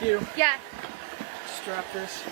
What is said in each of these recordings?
You. Yeah. Strap this.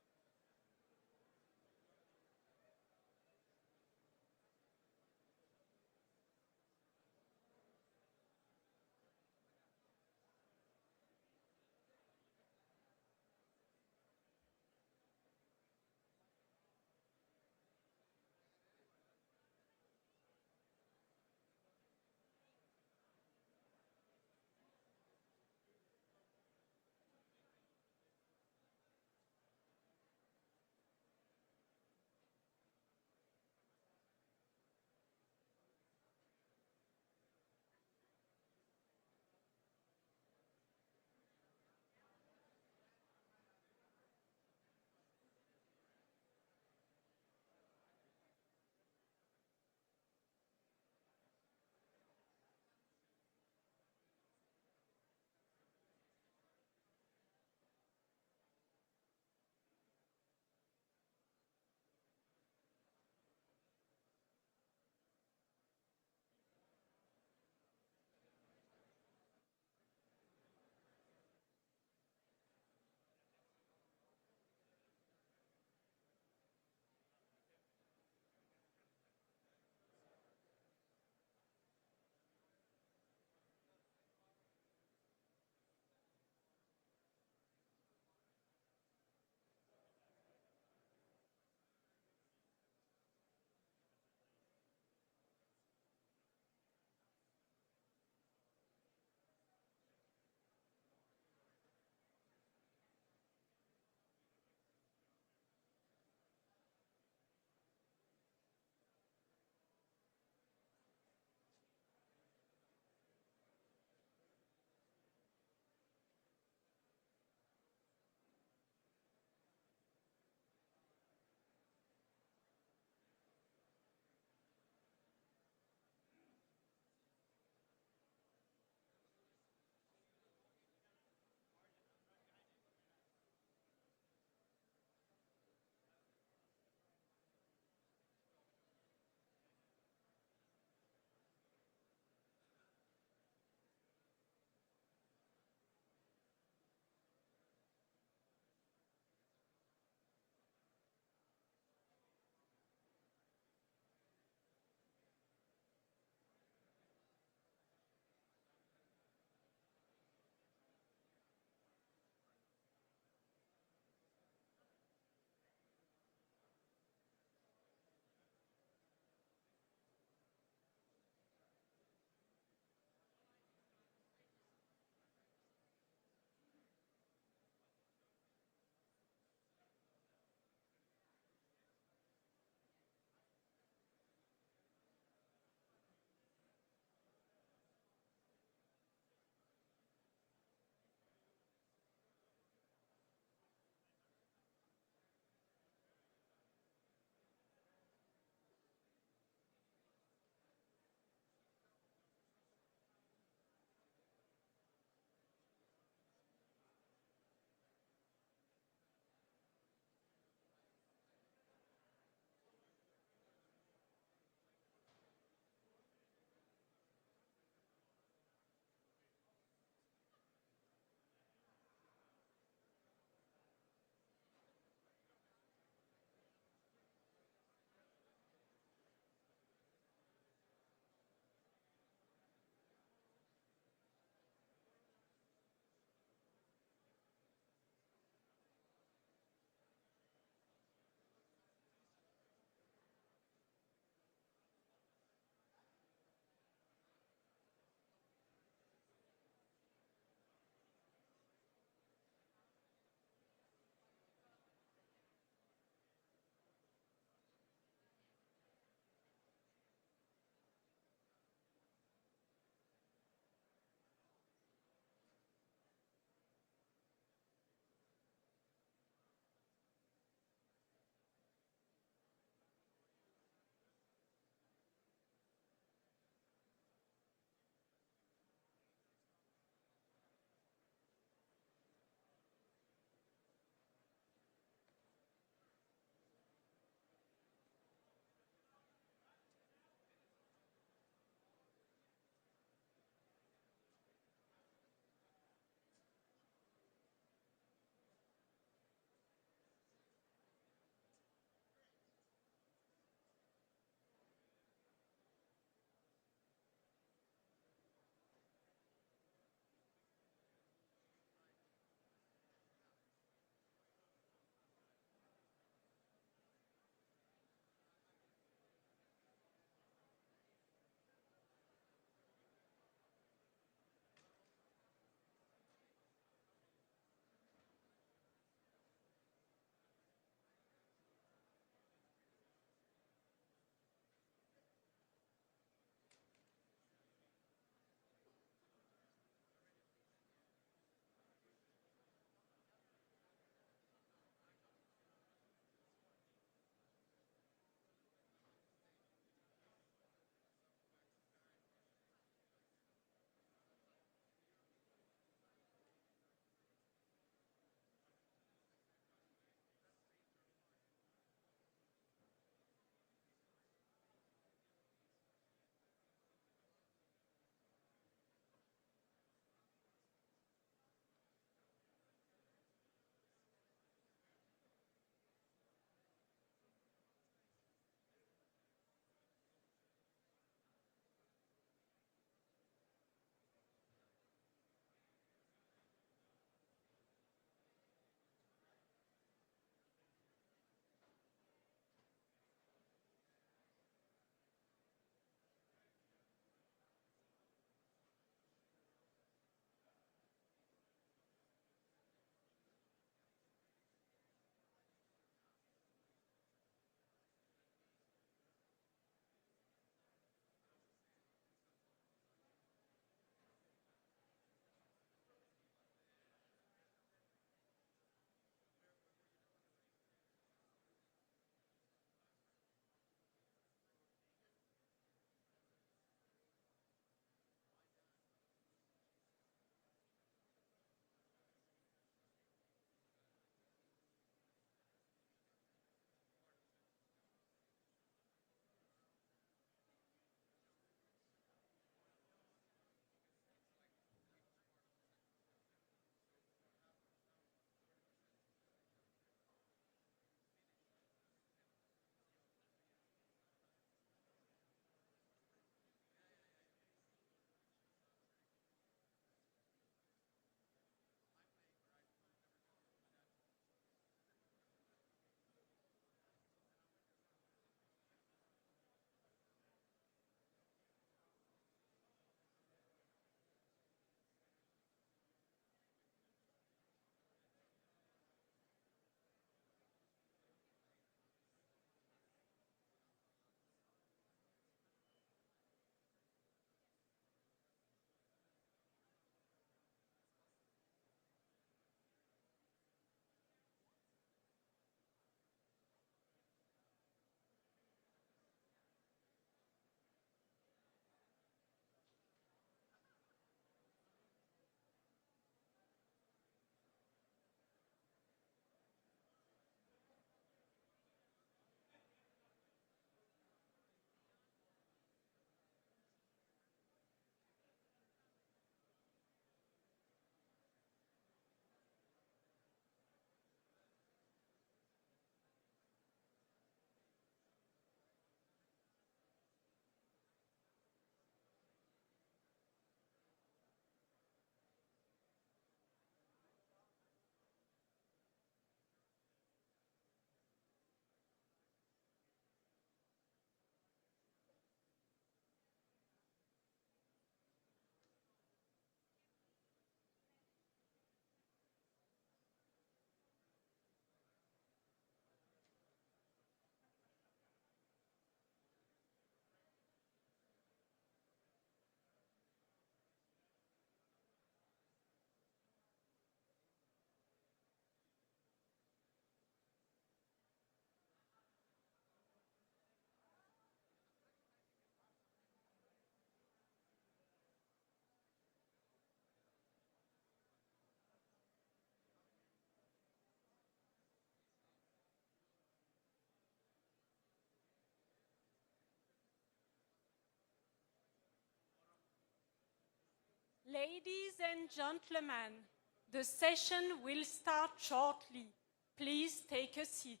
Ladies and gentlemen, the session will start shortly. Please take a seat.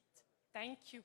Thank you.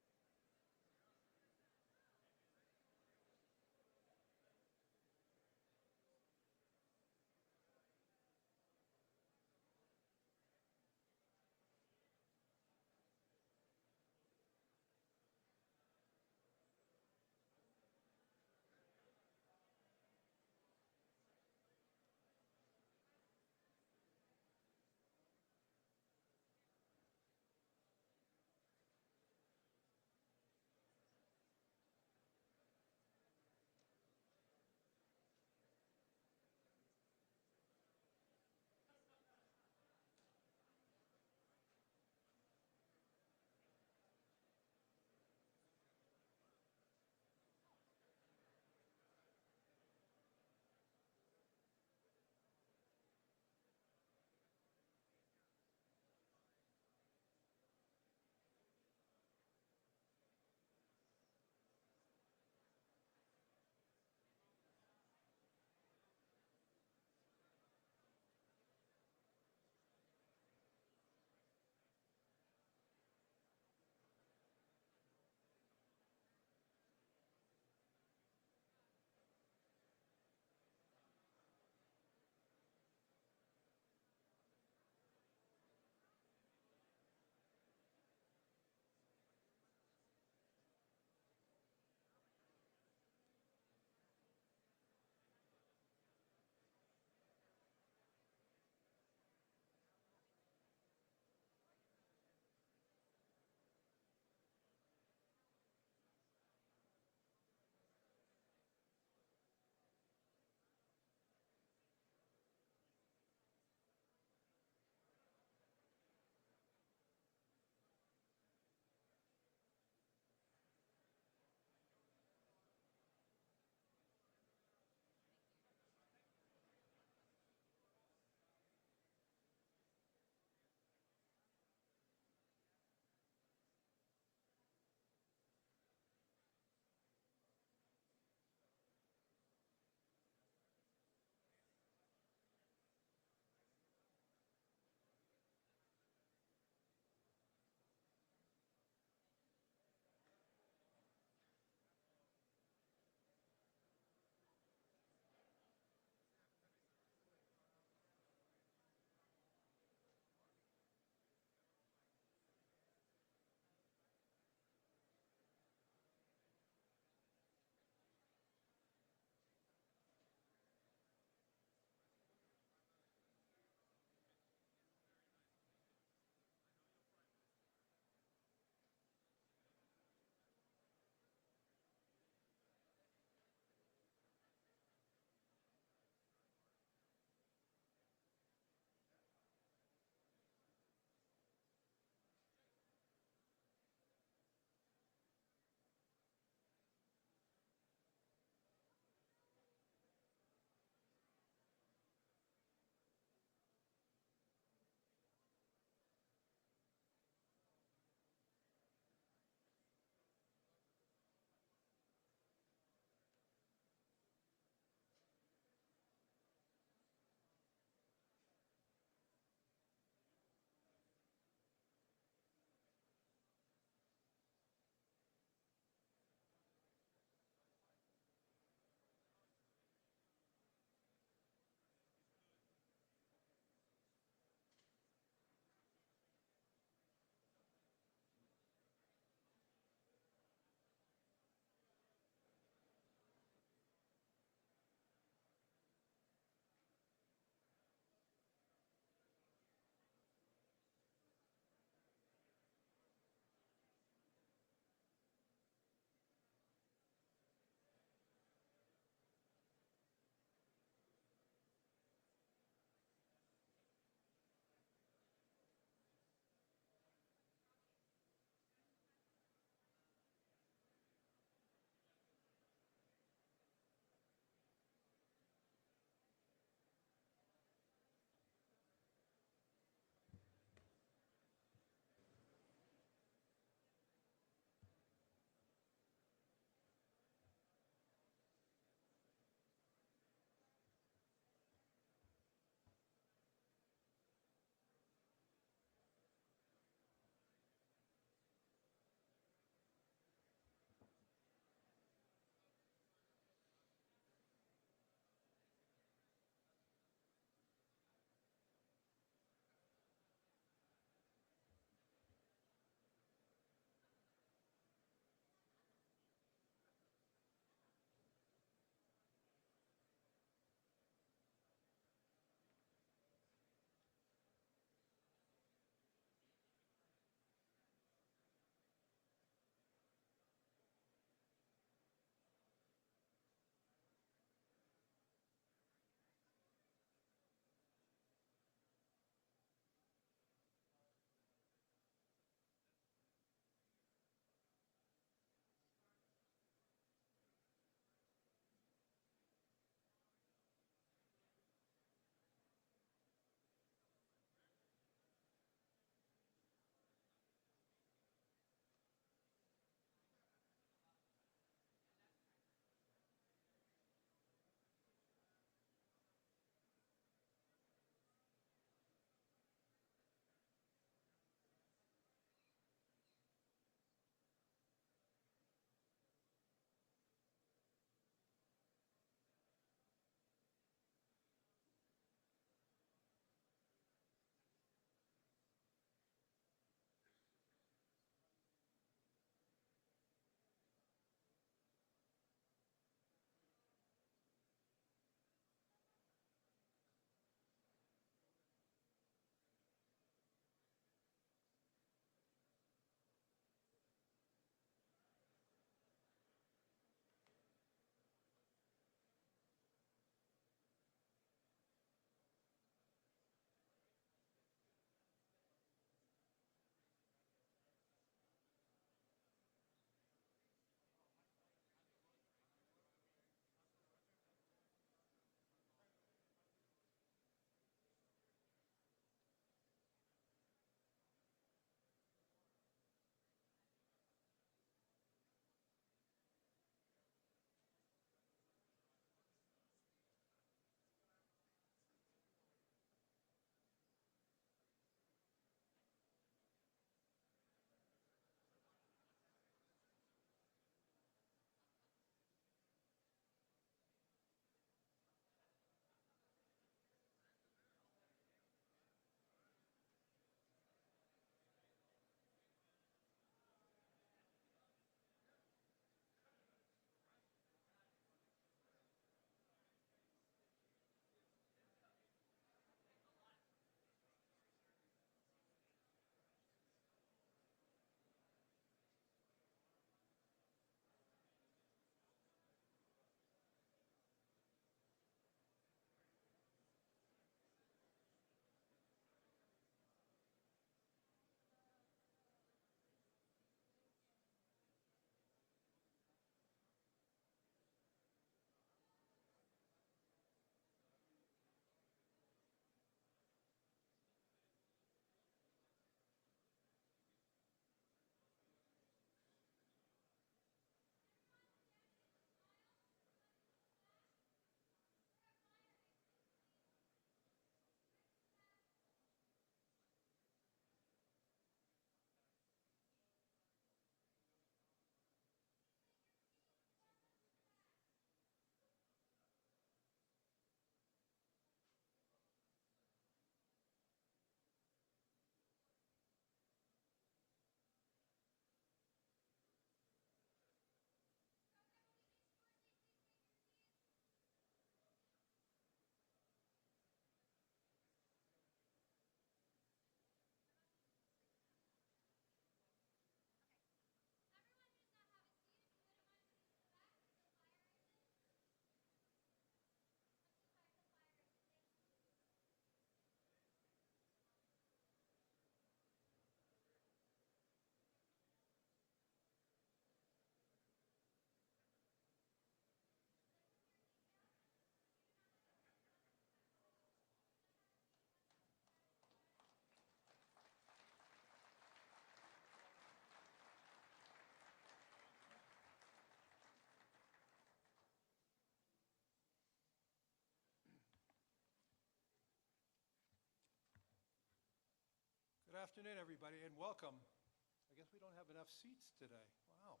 afternoon, everybody, and welcome. I guess we don't have enough seats today. Wow.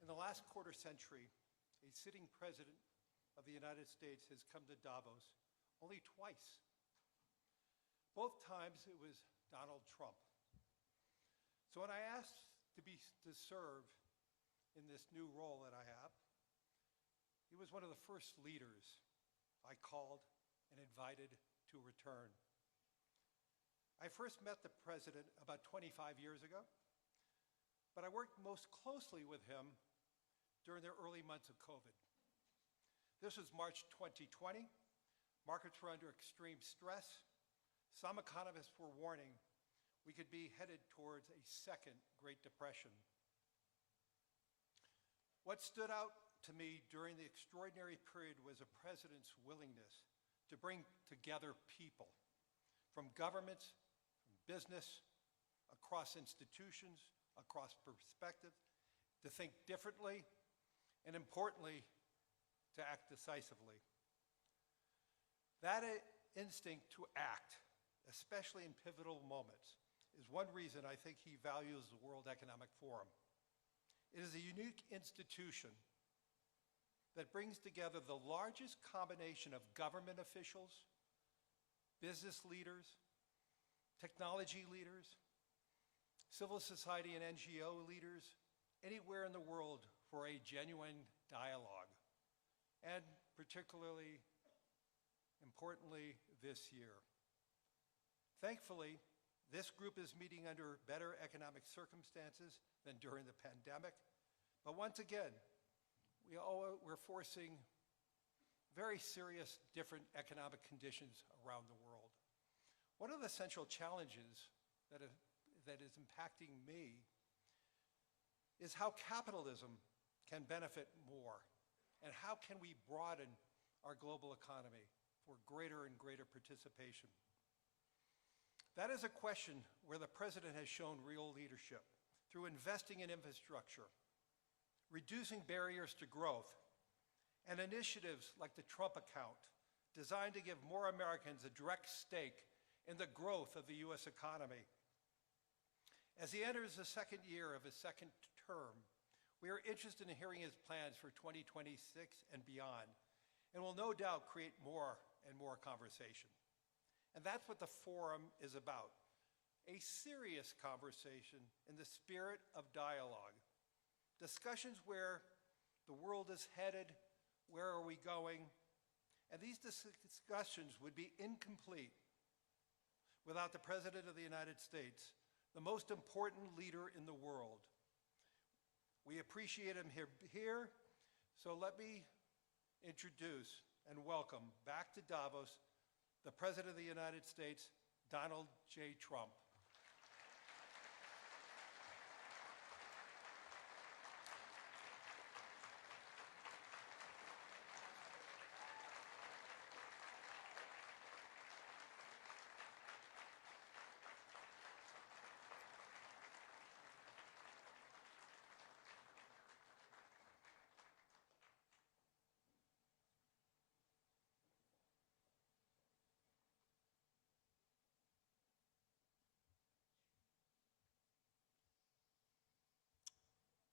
In the last quarter century, a sitting president of the United States has come to Davos only twice. Both times it was Donald Trump. So when I asked to serve in this new role that I have, he was one of the first leaders I called and invited to return. I first met the president about 25 years ago, but I worked most closely with him during the early months of COVID. This was March 2020. Markets were under extreme stress. Some economists were warning we could be headed towards a second Great Depression. What stood out to me during the extraordinary period was a president's willingness to bring together people from governments, from business, across institutions, across perspectives, to think differently, and importantly, to act decisively. That instinct to act, especially in pivotal moments, is one reason I think he values the World Economic Forum. It is a unique institution that brings together the largest combination of government officials, business leaders, technology leaders, civil society and NGO leaders, anywhere in the world for a genuine dialogue, and particularly, importantly, this year. Thankfully, this group is meeting under better economic circumstances than during the pandemic, but once again, we're facing very serious different economic conditions around the world. One of the central challenges that is impacting me is how capitalism can benefit more, and how can we broaden our global economy for greater and greater participation. That is a question where the president has shown real leadership through investing in infrastructure, reducing barriers to growth, and initiatives like the Trump account, designed to give more Americans a direct stake in the growth of the U.S. economy. As he enters the second year of his second term, we are interested in hearing his plans for 2026 and beyond, and will no doubt create more and more conversation. And that's what the forum is about, a serious conversation in the spirit of dialogue. Discussions where the world is headed, where are we going, and these discussions would be incomplete without the President of the United States, the most important leader in the world. We appreciate him here, so let me introduce and welcome back to Davos the President of the United States, Donald J. Trump.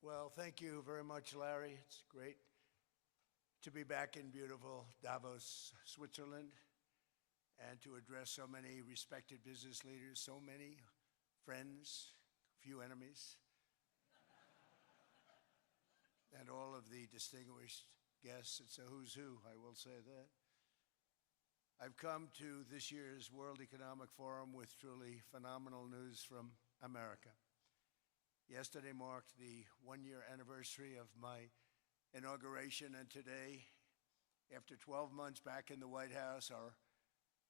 Well, thank you very much, Larry. It's great to be back in beautiful Davos, Switzerland, and to address so many respected business leaders, so many friends, few enemies, and all of the distinguished guests. It's a who's who, I will say that. I've come to this year's World Economic Forum with truly phenomenal news from America. Yesterday marked the one-year anniversary of my inauguration, and today, after 12 months back in the White House, our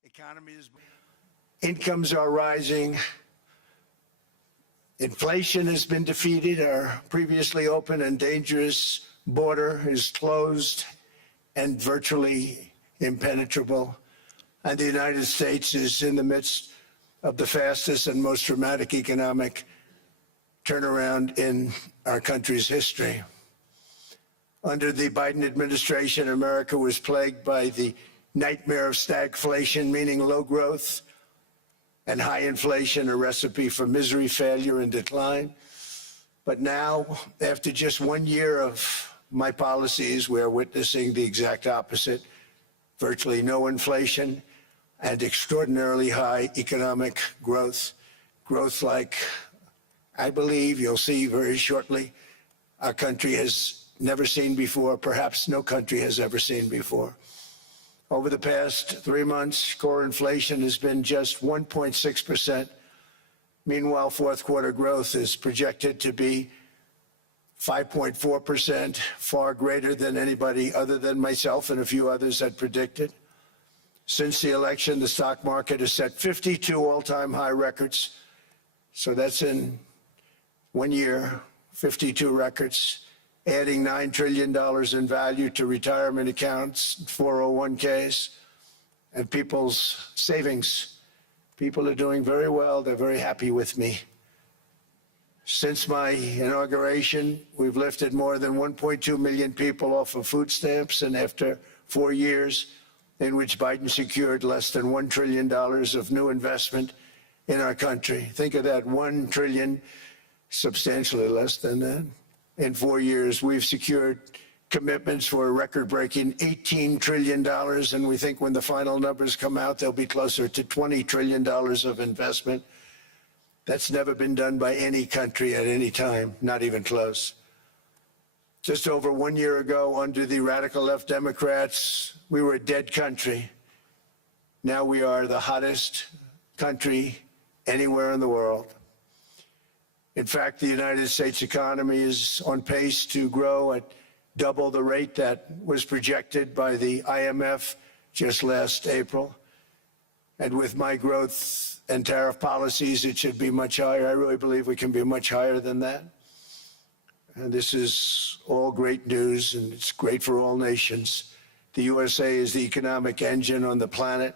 economy is... Incomes are rising. Inflation has been defeated. Our previously open and dangerous border is closed and virtually impenetrable. And the United States is in the midst of the fastest and most dramatic economic turnaround in our country's history. Under the Biden administration, America was plagued by the nightmare of stagflation, meaning low growth, and high inflation, a recipe for misery, failure, and decline. But now, after just 1 year of my policies, we're witnessing the exact opposite. Virtually no inflation and extraordinarily high economic growth. Growth like I believe you'll see very shortly our country has never seen before, perhaps no country has ever seen before. Over the past 3 months, core inflation has been just 1.6%. Meanwhile, fourth quarter growth is projected to be 5.4%, far greater than anybody other than myself and a few others had predicted. Since the election, the stock market has set 52 all-time high records. So that's in 1 year, 52 records, adding $9 trillion in value to retirement accounts, 401ks, and people's savings. People are doing very well. They're very happy with me. Since my inauguration, we've lifted more than 1.2 million people off of food stamps, and after 4 years in which Biden secured less than $1 trillion of new investment in our country. Think of that, 1 trillion, substantially less than that. In 4 years, we've secured commitments for a record-breaking $18 trillion, and we think when the final numbers come out, they'll be closer to $20 trillion of investment. That's never been done by any country at any time, not even close. Just over 1 year ago, under the radical left Democrats, we were a dead country. Now we are the hottest country anywhere in the world. In fact, the United States economy is on pace to grow at double the rate that was projected by the IMF just last April. And with my growth and tariff policies, it should be much higher. I really believe we can be much higher than that. And this is all great news, and it's great for all nations. The USA is the economic engine on the planet,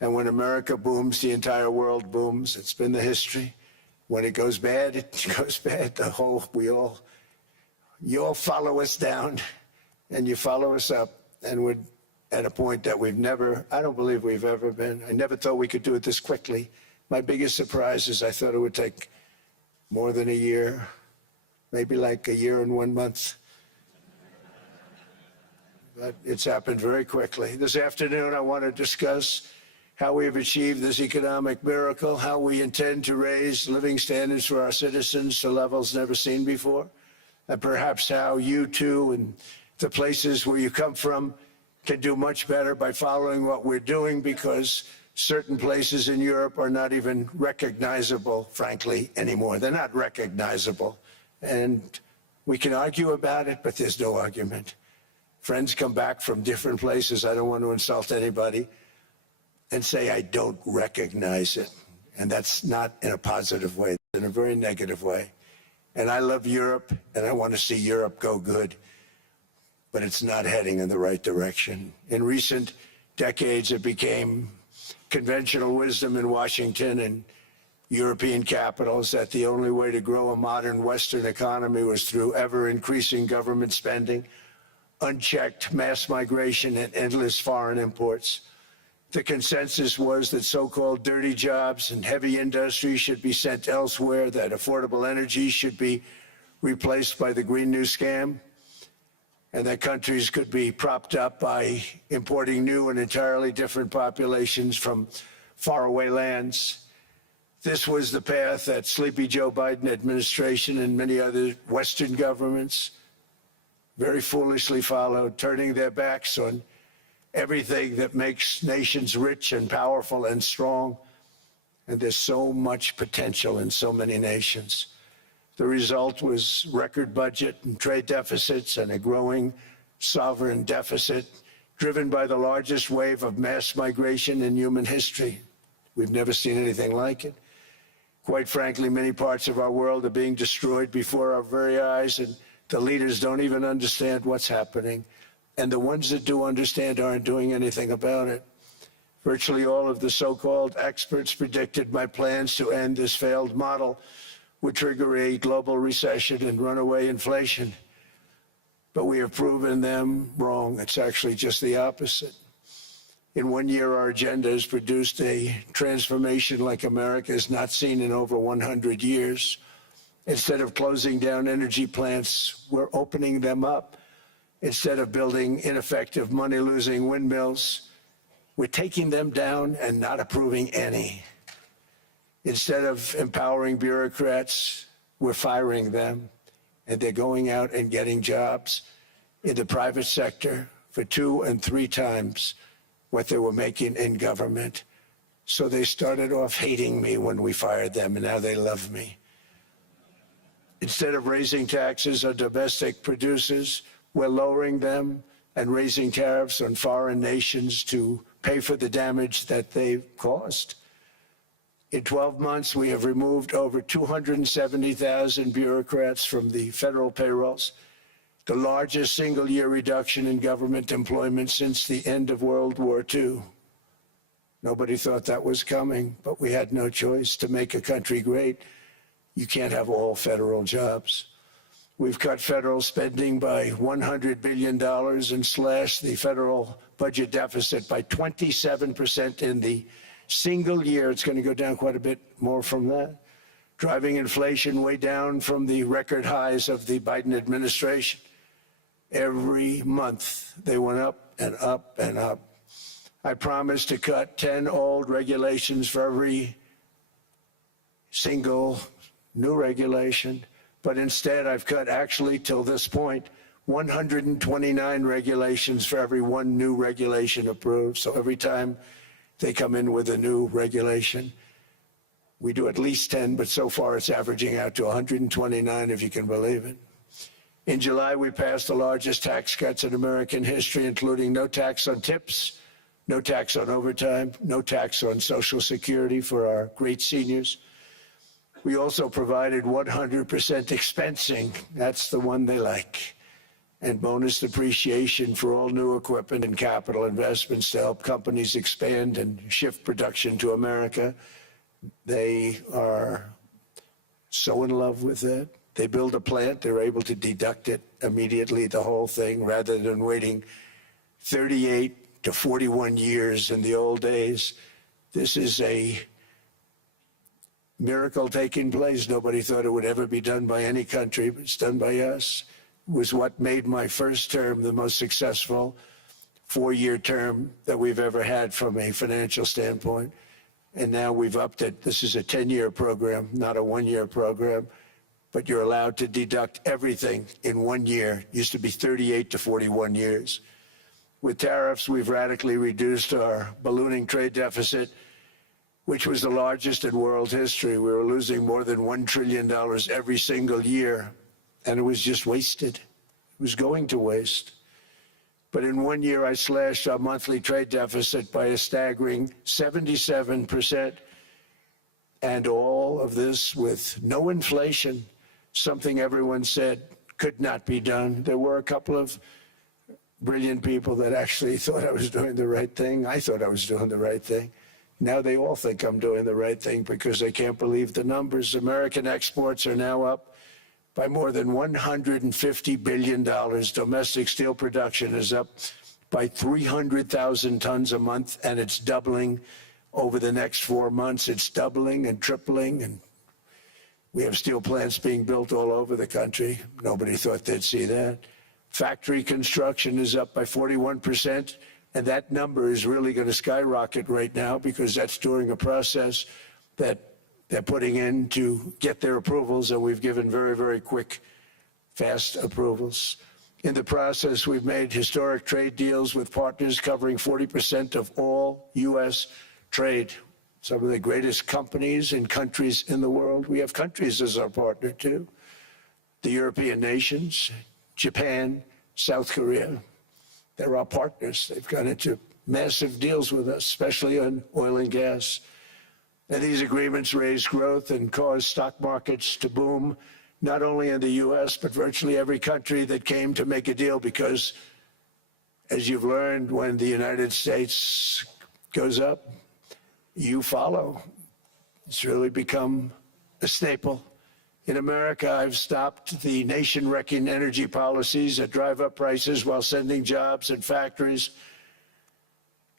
and when America booms, the entire world booms. It's been the history. When it goes bad, it goes bad. You all follow us down, and you follow us up, and we're at a point that I don't believe we've ever been. I never thought we could do it this quickly. My biggest surprise is I thought it would take more than a year, maybe like a year and 1 month. But it's happened very quickly. This afternoon, I want to discuss how we have achieved this economic miracle, how we intend to raise living standards for our citizens to levels never seen before, and perhaps how you too and the places where you come from can do much better by following what we're doing, because certain places in Europe are not even recognizable, frankly, anymore. They're not recognizable. And we can argue about it, but there's no argument. Friends come back from different places. I don't want to insult anybody, and say, I don't recognize it. And that's not in a positive way, it's in a very negative way. And I love Europe, and I want to see Europe go good, but it's not heading in the right direction. In recent decades, it became conventional wisdom in Washington and European capitals that the only way to grow a modern Western economy was through ever-increasing government spending, unchecked mass migration, and endless foreign imports. The consensus was that so-called dirty jobs and heavy industry should be sent elsewhere, that affordable energy should be replaced by the Green New Scam, and that countries could be propped up by importing new and entirely different populations from faraway lands. This was the path that Sleepy Joe Biden administration and many other Western governments very foolishly followed, turning their backs on everything that makes nations rich and powerful and strong. And there's so much potential in so many nations. The result was record budget and trade deficits and a growing sovereign deficit driven by the largest wave of mass migration in human history. We've never seen anything like it. Quite frankly, many parts of our world are being destroyed before our very eyes, and the leaders don't even understand what's happening. And the ones that do understand aren't doing anything about it. Virtually all of the so-called experts predicted my plans to end this failed model would trigger a global recession and runaway inflation. But we have proven them wrong. It's actually just the opposite. In 1 year, our agenda has produced a transformation like America has not seen in over 100 years. Instead of closing down energy plants, we're opening them up. Instead of building ineffective, money-losing windmills, we're taking them down and not approving any. Instead of empowering bureaucrats, we're firing them, and they're going out and getting jobs in the private sector for 2 and 3 times what they were making in government. So they started off hating me when we fired them, and now they love me. Instead of raising taxes on domestic producers, we're lowering them and raising tariffs on foreign nations to pay for the damage that they've caused. In 12 months, we have removed over 270,000 bureaucrats from the federal payrolls, the largest single-year reduction in government employment since the end of World War II. Nobody thought that was coming, but we had no choice. To make a country great, you can't have all federal jobs. We've cut federal spending by $100 billion and slashed the federal budget deficit by 27% in the single year. It's going to go down quite a bit more from that, driving inflation way down from the record highs of the Biden administration. Every month, they went up and up and up. I promised to cut 10 old regulations for every single new regulation, but instead I've cut, actually, till this point, 129 regulations for every 1 new regulation approved. So every time they come in with a new regulation, we do at least 10, but so far it's averaging out to 129, if you can believe it. In July, we passed the largest tax cuts in American history, including no tax on tips, no tax on overtime, no tax on Social Security for our great seniors. We also provided 100% expensing, that's the one they like, and bonus depreciation for all new equipment and capital investments to help companies expand and shift production to America. They are so in love with it. They build a plant, they're able to deduct it immediately, the whole thing, rather than waiting 38 to 41 years in the old days. This is a miracle taking place. Nobody thought it would ever be done by any country, but it's done by us. It was what made my first term the most successful 4-year term that we've ever had from a financial standpoint. And now we've upped it. This is a 10-year program, not a 1-year program. But you're allowed to deduct everything in 1 year. It used to be 38 to 41 years. With tariffs, we've radically reduced our ballooning trade deficit, which was the largest in world history. We were losing more than $1 trillion every single year, and it was just wasted. It was going to waste. But in 1 year, I slashed our monthly trade deficit by a staggering 77%, and all of this with no inflation, something everyone said could not be done. There were a couple of brilliant people that actually thought I was doing the right thing. I thought I was doing the right thing. Now they all think I'm doing the right thing because they can't believe the numbers. American exports are now up by more than $150 billion. Domestic steel production is up by 300,000 tons a month, and it's doubling over the next 4 months. It's doubling and tripling, and we have steel plants being built all over the country. Nobody thought they'd see that. Factory construction is up by 41%, and that number is really going to skyrocket right now because that's during a process that they're putting in to get their approvals, and we've given very, very quick, fast approvals. In the process, we've made historic trade deals with partners covering 40% of all U.S. trade. Some of the greatest companies and countries in the world. We have countries as our partner, too. The European nations, Japan, South Korea. They're our partners. They've gone into massive deals with us, especially on oil and gas. And these agreements raise growth and cause stock markets to boom, not only in the U.S., but virtually every country that came to make a deal, because, as you've learned, when the United States goes up, you follow. It's really become a staple. In America, I've stopped the nation-wrecking energy policies that drive up prices while sending jobs and factories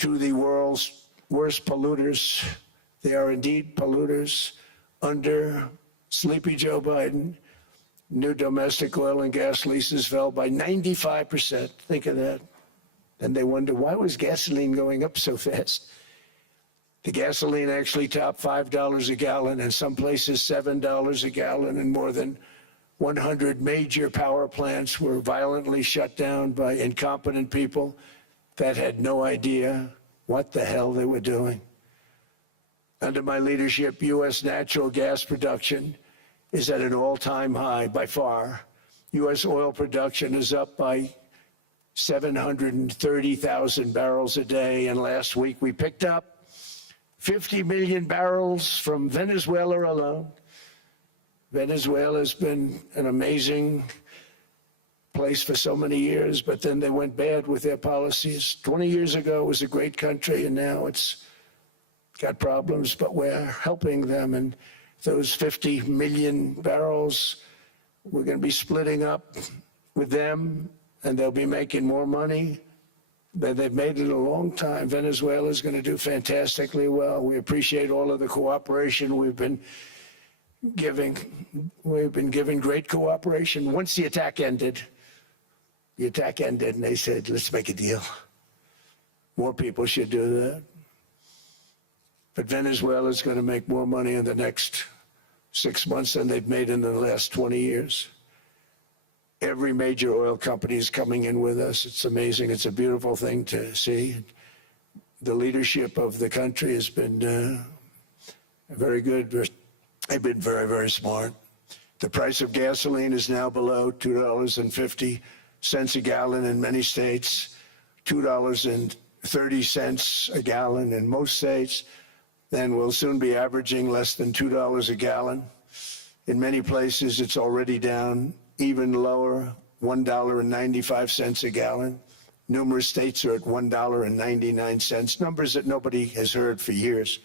to the world's worst polluters. They are indeed polluters. Under Sleepy Joe Biden, new domestic oil and gas leases fell by 95%. Think of that. And they wonder, why was gasoline going up so fast? The gasoline actually topped $5 a gallon, and some places $7 a gallon, and more than 100 major power plants were violently shut down by incompetent people that had no idea what the hell they were doing. Under my leadership, U.S. natural gas production is at an all-time high by far. U.S. oil production is up by 730,000 barrels a day, and last week we picked up 50 million barrels from Venezuela alone. Venezuela has been an amazing place for so many years, but then they went bad with their policies. 20 years ago, it was a great country, and now it's got problems, but we're helping them. And those 50 million barrels, we're going to be splitting up with them, and they'll be making more money than they've made in a long time. Venezuela is going to do fantastically well. We appreciate all of the cooperation we've been giving. We've been giving great cooperation. Once the attack ended, and they said, let's make a deal. More people should do that. But Venezuela is going to make more money in the next 6 months than they've made in the last 20 years. Every major oil company is coming in with us. It's amazing. It's a beautiful thing to see. The leadership of the country has been very good. They've been very, very smart. The price of gasoline is now below $2.50 a gallon in many states, $2.30 a gallon in most states. Then we'll soon be averaging less than $2 a gallon. In many places, it's already down even lower, $1.95 a gallon. Numerous states are at $1.99, numbers that nobody has heard for years.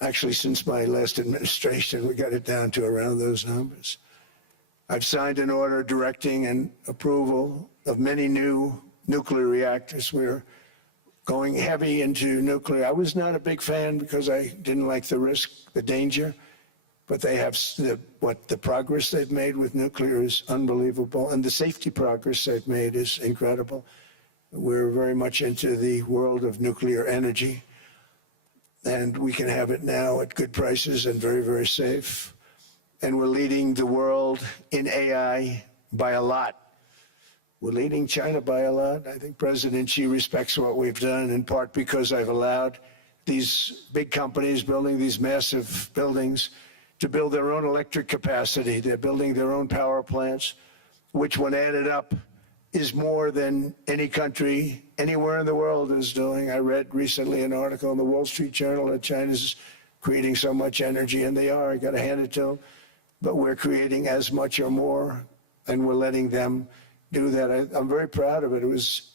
Actually, since my last administration, we got it down to around those numbers. I've signed an order directing and approval of many new nuclear reactors. We're going heavy into nuclear. I was not a big fan because I didn't like the risk, the danger, but they have the progress they've made with nuclear is unbelievable, and the safety progress they've made is incredible. We're very much into the world of nuclear energy, and we can have it now at good prices and very, very safe. And we're leading the world in AI by a lot. We're leading China by a lot. I think President Xi respects what we've done, in part because I've allowed these big companies building these massive buildings to build their own electric capacity. They're building their own power plants, which when added up is more than any country anywhere in the world is doing. I read recently an article in the Wall Street Journal that China's creating so much energy, and they are. I got to hand it to them. But we're creating as much or more, and we're letting them do that. I'm very proud of it. It was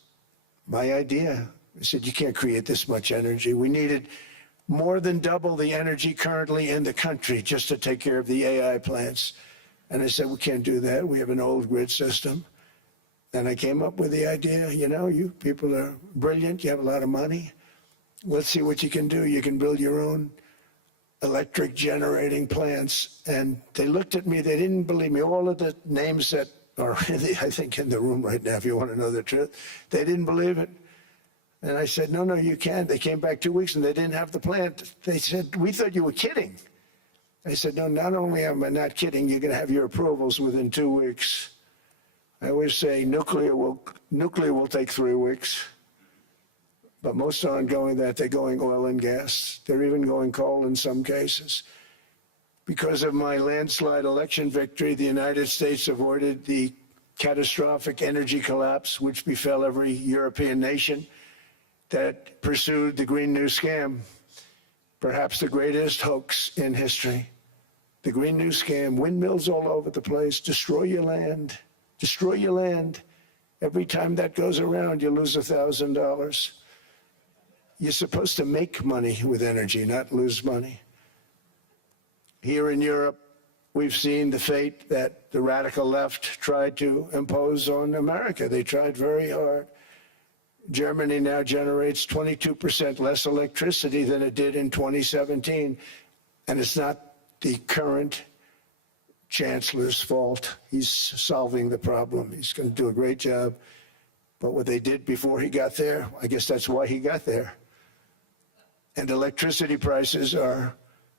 my idea. I said, you can't create this much energy. We needed more than double the energy currently in the country just to take care of the AI plants. And I said, we can't do that. We have an old grid system. And I came up with the idea, you people are brilliant. You have a lot of money. Let's see what you can do. You can build your own electric generating plants. And they looked at me. They didn't believe me. All of the names that are, I think, in the room right now, if you want to know the truth, they didn't believe it. And I said, no, you can. They came back 2 weeks and they didn't have the plant. They said, we thought you were kidding. I said, no, not only am I not kidding, you're going to have your approvals within 2 weeks. I always say nuclear will take 3 weeks. But most aren't going that. They're going oil and gas. They're even going coal in some cases. Because of my landslide election victory, the United States avoided the catastrophic energy collapse which befell every European nation that pursued the Green New Scam, perhaps the greatest hoax in history. The Green New Scam, windmills all over the place, destroy your land. Destroy your land. Every time that goes around, you lose $1,000. You're supposed to make money with energy, not lose money. Here in Europe, we've seen the fate that the radical left tried to impose on America. They tried very hard. Germany now generates 22% less electricity than it did in 2017. And it's not the current chancellor's fault. He's solving the problem. He's going to do a great job. But what they did before he got there, I guess that's why he got there. And electricity prices are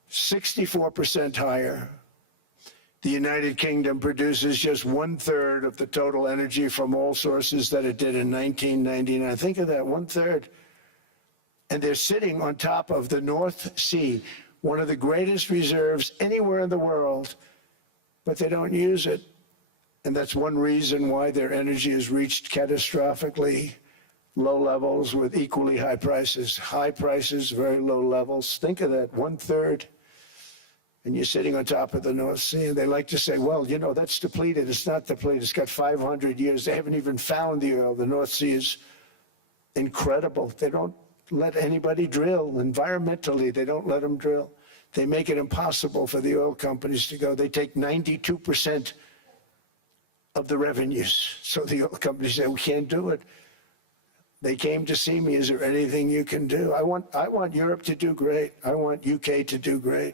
64% higher. The United Kingdom produces just 1/3 of the total energy from all sources that it did in 1999. Think of that, 1/3. And they're sitting on top of the North Sea, one of the greatest reserves anywhere in the world, but they don't use it. And that's one reason why their energy has reached catastrophically low levels with equally high prices. High prices, very low levels. Think of that, 1/3. And you're sitting on top of the North Sea, and they like to say, well, you know, that's depleted. It's not depleted. It's got 500 years. They haven't even found the oil. The North Sea is incredible. They don't let anybody drill. Environmentally, they don't let them drill. They make it impossible for the oil companies to go. They take 92% of the revenues. So the oil companies say, we can't do it. They came to see me. Is there anything you can do? I want Europe to do great. I want UK to do great.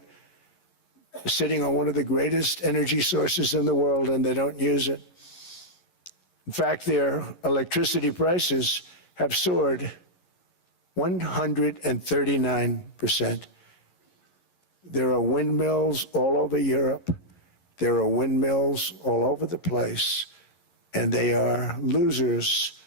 They're sitting on one of the greatest energy sources in the world, and they don't use it. In fact, their electricity prices have soared 139%. There are windmills all over Europe. There are windmills all over the place, and they are losers.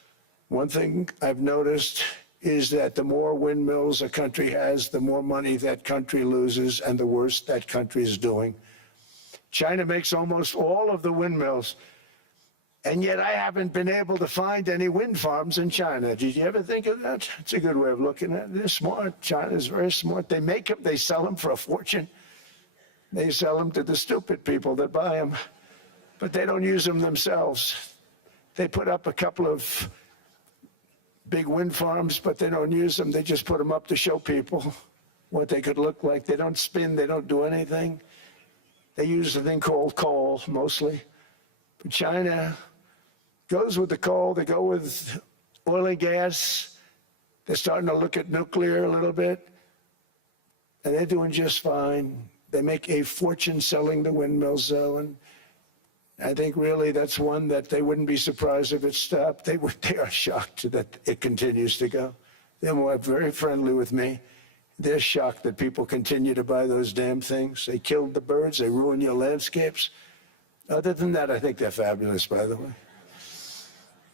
One thing I've noticed is that the more windmills a country has, the more money that country loses, and the worse that country is doing. China makes almost all of the windmills, and yet I haven't been able to find any wind farms in China. Did you ever think of that? It's a good way of looking at it. They're smart. China's very smart. They make them, they sell them for a fortune. They sell them to the stupid people that buy them, but they don't use them themselves. They put up a couple of big wind farms, but they don't use them. They just put them up to show people what they could look like. They don't spin. They don't do anything. They use a thing called coal, mostly. But China goes with the coal. They go with oil and gas. They're starting to look at nuclear a little bit, and they're doing just fine. They make a fortune selling the windmills, though, and I think really that's one that they wouldn't be surprised if it stopped. They are shocked that it continues to go. They're very friendly with me. They're shocked that people continue to buy those damn things. They killed the birds. They ruin your landscapes. Other than that, I think they're fabulous, by the way.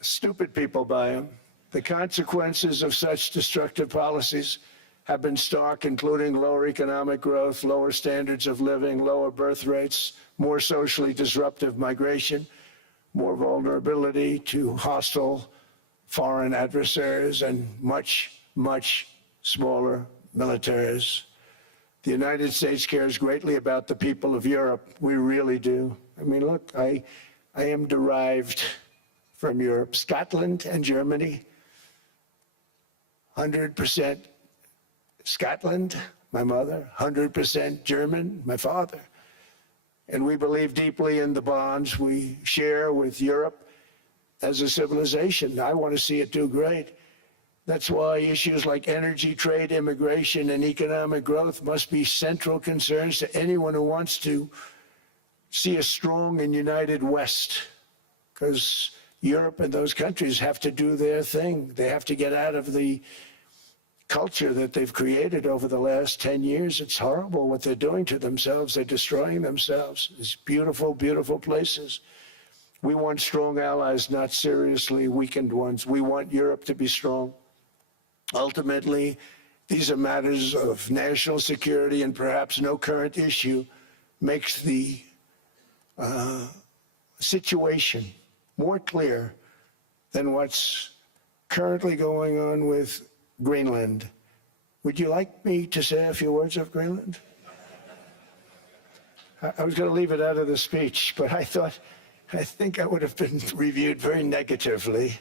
Stupid people buy them. The consequences of such destructive policies have been stark, including lower economic growth, lower standards of living, lower birth rates, more socially disruptive migration, more vulnerability to hostile foreign adversaries, and much, much smaller militaries. The United States cares greatly about the people of Europe. We really do. I mean, look, I am derived from Europe. Scotland and Germany, 100% Scotland, my mother, 100% German, my father. And we believe deeply in the bonds we share with Europe as a civilization. I want to see it do great. That's why issues like energy, trade, immigration, and economic growth must be central concerns to anyone who wants to see a strong and united West, because Europe and those countries have to do their thing. They have to get out of the culture that they've created over the last 10 years. It's horrible what they're doing to themselves. They're destroying themselves. These beautiful, beautiful places. We want strong allies, not seriously weakened ones. We want Europe to be strong. Ultimately, these are matters of national security, and perhaps no current issue makes the situation more clear than what's currently going on with Greenland. Would you like me to say a few words of Greenland? I was going to leave it out of the speech, but I think I would have been reviewed very negatively.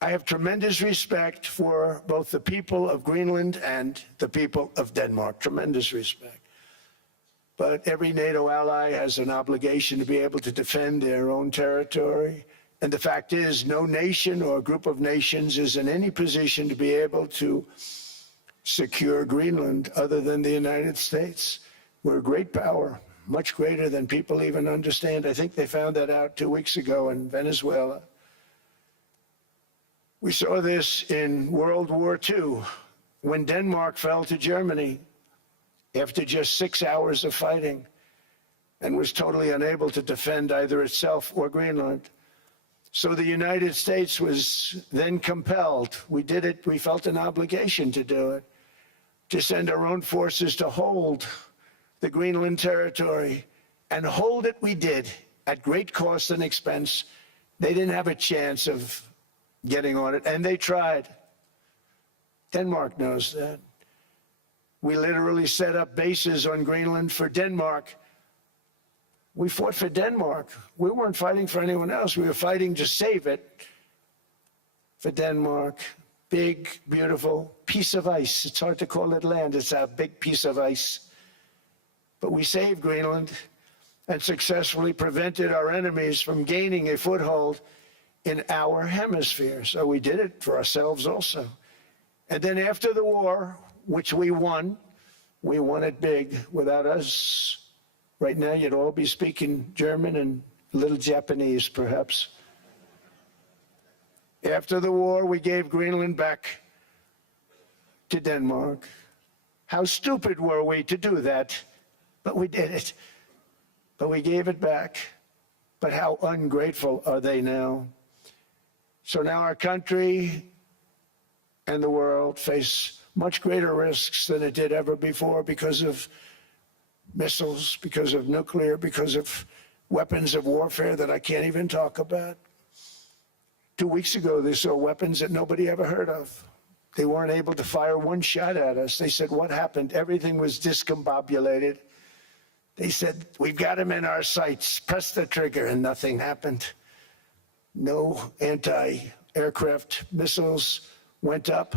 I have tremendous respect for both the people of Greenland and the people of Denmark, tremendous respect. But every NATO ally has an obligation to be able to defend their own territory, And the fact is, no nation or group of nations is in any position to be able to secure Greenland other than the United States. We're a great power, much greater than people even understand. I think they found that out 2 weeks ago in Venezuela. We saw this in World War II, when Denmark fell to Germany after just 6 hours of fighting and was totally unable to defend either itself or Greenland. So the United States was then compelled, we did it, we felt an obligation to do it, to send our own forces to hold the Greenland territory. And hold it we did, at great cost and expense. They didn't have a chance of getting on it, and they tried. Denmark knows that. We literally set up bases on Greenland for Denmark. We fought for Denmark. We weren't fighting for anyone else. We were fighting to save it for Denmark. Big, beautiful piece of ice. It's hard to call it land. It's a big piece of ice. But we saved Greenland and successfully prevented our enemies from gaining a foothold in our hemisphere. So we did it for ourselves also. And then after the war, which we won it big. Without us, right now you'd all be speaking German and a little Japanese, perhaps. After the war, we gave Greenland back to Denmark. How stupid were we to do that? But we did it. But we gave it back. But how ungrateful are they now? So now our country and the world face much greater risks than it did ever before because of missiles, because of nuclear, because of weapons of warfare that I can't even talk about. 2 weeks ago, they saw weapons that nobody ever heard of. They weren't able to fire one shot at us. They said, what happened? Everything was discombobulated. They said, we've got them in our sights. Press the trigger, and nothing happened. No anti-aircraft missiles went up.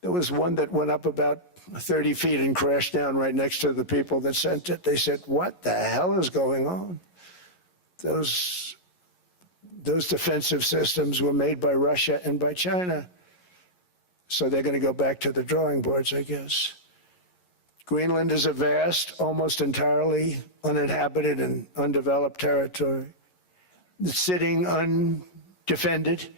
There was one that went up about 30 feet and crashed down right next to the people that sent it. They said, what the hell is going on? Those defensive systems were made by Russia and by China. So they're going to go back to the drawing boards, I guess. Greenland is a vast, almost entirely uninhabited and undeveloped territory. It's sitting undefended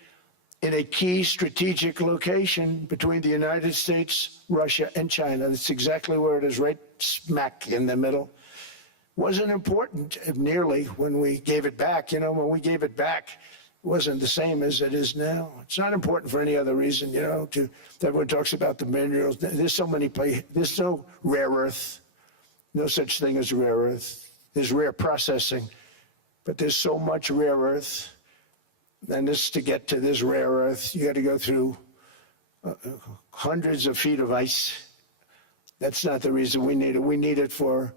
in a key strategic location between the United States, Russia, and China. That's exactly where it is, right smack in the middle. Wasn't important nearly when we gave it back. You know, when we gave it back, it wasn't the same as it is now. It's not important for any other reason, you know, everyone talks about the minerals. There's so many places. There's no rare earth, no such thing as rare earth. There's rare processing, but there's so much rare earth. And this, to get to this rare earth, you got to go through hundreds of feet of ice. That's not the reason we need it. We need it for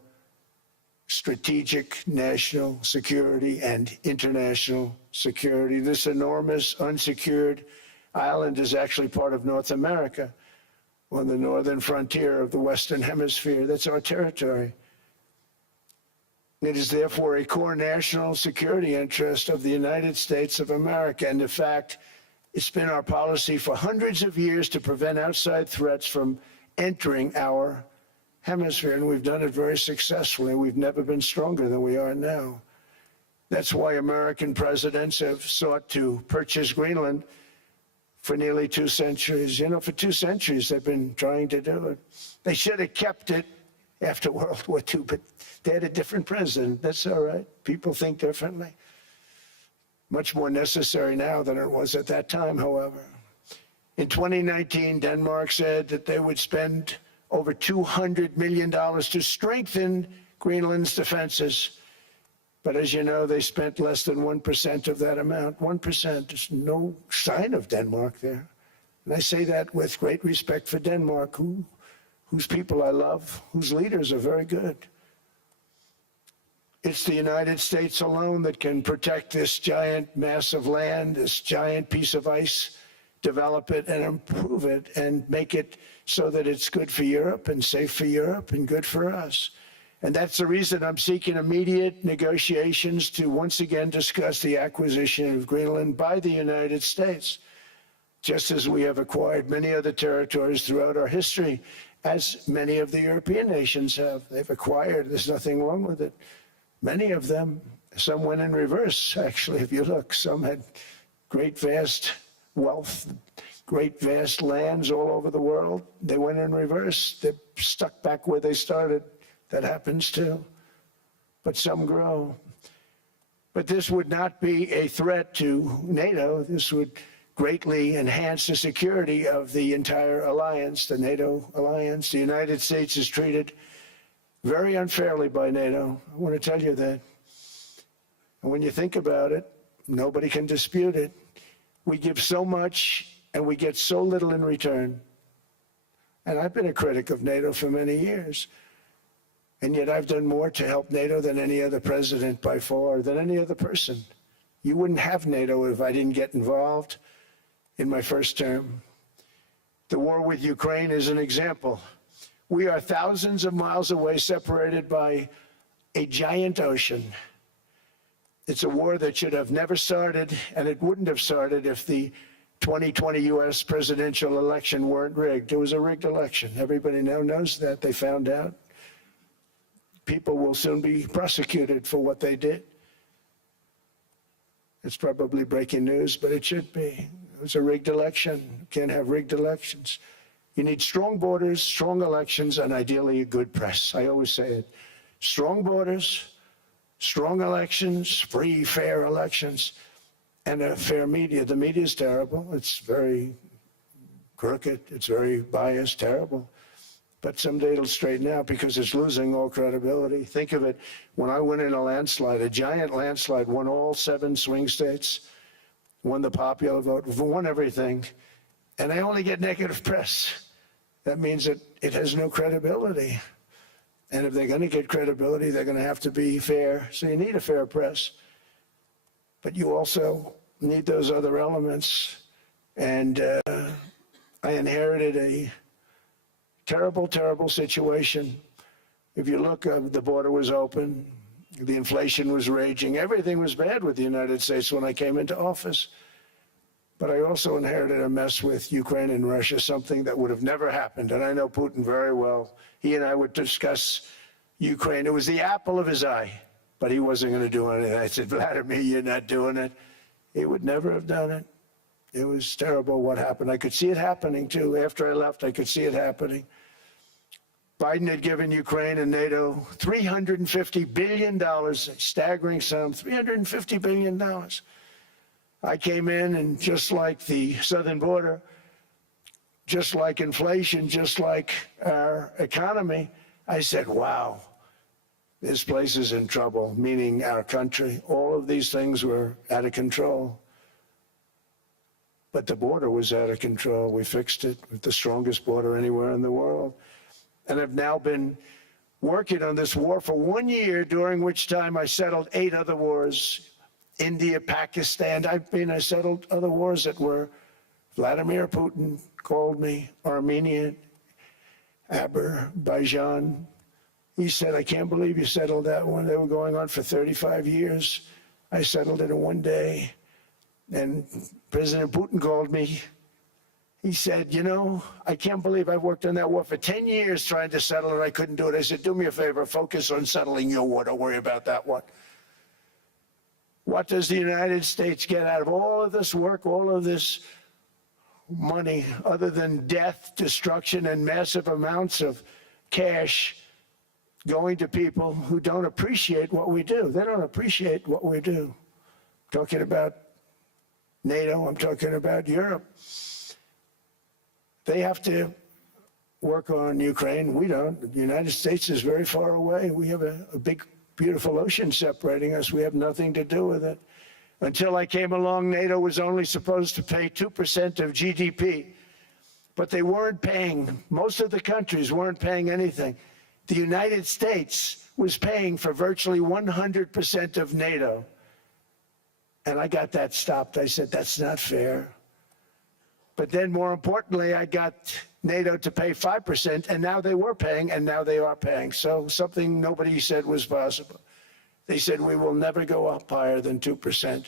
strategic national security and international security. This enormous unsecured island is actually part of North America on the northern frontier of the Western Hemisphere. That's our territory. It is therefore a core national security interest of the United States of America. And in fact, it's been our policy for hundreds of years to prevent outside threats from entering our hemisphere, and we've done it very successfully. We've never been stronger than we are now. That's why American presidents have sought to purchase Greenland for nearly 2 centuries. You know, for 2 centuries they've been trying to do it. They should have kept it after World War II, but they had a different president. That's all right. People think differently. Much more necessary now than it was at that time, however. In 2019, Denmark said that they would spend over $200 million to strengthen Greenland's defenses. But as you know, they spent less than 1% of that amount. 1%, there's no sign of Denmark there. And I say that with great respect for Denmark, whose people I love, whose leaders are very good. It's the United States alone that can protect this giant mass of land, this giant piece of ice, develop it and improve it and make it so that it's good for Europe and safe for Europe and good for us. And that's the reason I'm seeking immediate negotiations to once again discuss the acquisition of Greenland by the United States, just as we have acquired many other territories throughout our history, as many of the European nations have. They've acquired, there's nothing wrong with it. Many of them, some went in reverse, actually, if you look. Some had great vast wealth, great vast lands all over the world. They went in reverse. They're stuck back where they started. That happens too. But some grow. But this would not be a threat to NATO. This would greatly enhance the security of the entire alliance, the NATO alliance. The United States is treated very unfairly by NATO. I want to tell you that. And when you think about it, nobody can dispute it. We give so much and we get so little in return. And I've been a critic of NATO for many years. And yet I've done more to help NATO than any other president by far, than any other person. You wouldn't have NATO if I didn't get involved in my first term. The war with Ukraine is an example. We are thousands of miles away, separated by a giant ocean. It's a war that should have never started, and it wouldn't have started if the 2020 U.S. presidential election weren't rigged. It was a rigged election. Everybody now knows that. They found out. People will soon be prosecuted for what they did. It's probably breaking news, but it should be. It was a rigged election. You can't have rigged elections. You need strong borders, strong elections, and ideally a good press. I always say it. Strong borders, strong elections, free, fair elections, and a fair media. The media is terrible. It's very crooked. It's very biased, terrible. But someday it'll straighten out because it's losing all credibility. Think of it, when I went in a landslide, a giant landslide, won all 7 swing states, won the popular vote, won everything, and I only get negative press. That means that it has no credibility. And if they're going to get credibility, they're going to have to be fair. So you need a fair press. But you also need those other elements. And I inherited a terrible, terrible situation. If you look, the border was open, the inflation was raging, everything was bad with the United States when I came into office. But I also inherited a mess with Ukraine and Russia, something that would have never happened. And I know Putin very well. He and I would discuss Ukraine. It was the apple of his eye, but he wasn't going to do anything. I said, Vladimir, you're not doing it. He would never have done it. It was terrible what happened. I could see it happening, too. After I left, I could see it happening. Biden had given Ukraine and NATO $350 billion, a staggering sum, $350 billion. I came in, and just like the southern border, just like inflation, just like our economy, I said, wow, this place is in trouble, meaning our country. All of these things were out of control. But the border was out of control. We fixed it with the strongest border anywhere in the world. And I've now been working on this war for 1 year, during which time I settled 8 other wars. India, Pakistan, I settled other wars that were, Vladimir Putin called me, Armenia, Azerbaijan. He said, I can't believe you settled that one. They were going on for 35 years. I settled it in 1 day. And President Putin called me. He said, you know, I can't believe I worked on that war for 10 years trying to settle it. I couldn't do it. I said, do me a favor, focus on settling your war. Don't worry about that one. What does the United States get out of all of this work, all of this money, other than death, destruction, and massive amounts of cash going to people who don't appreciate what we do? They don't appreciate what we do. I'm talking about NATO, I'm talking about Europe. They have to work on Ukraine. We don't. The United States is very far away. We have a big, beautiful ocean separating us. We have nothing to do with it. Until I came along, NATO was only supposed to pay 2% of GDP. But they weren't paying. Most of the countries weren't paying anything. The United States was paying for virtually 100% of NATO. And I got that stopped. I said, that's not fair. But then more importantly, I got NATO to pay 5%, and now they were paying, and now they are paying. So something nobody said was possible. They said we will never go up higher than 2%.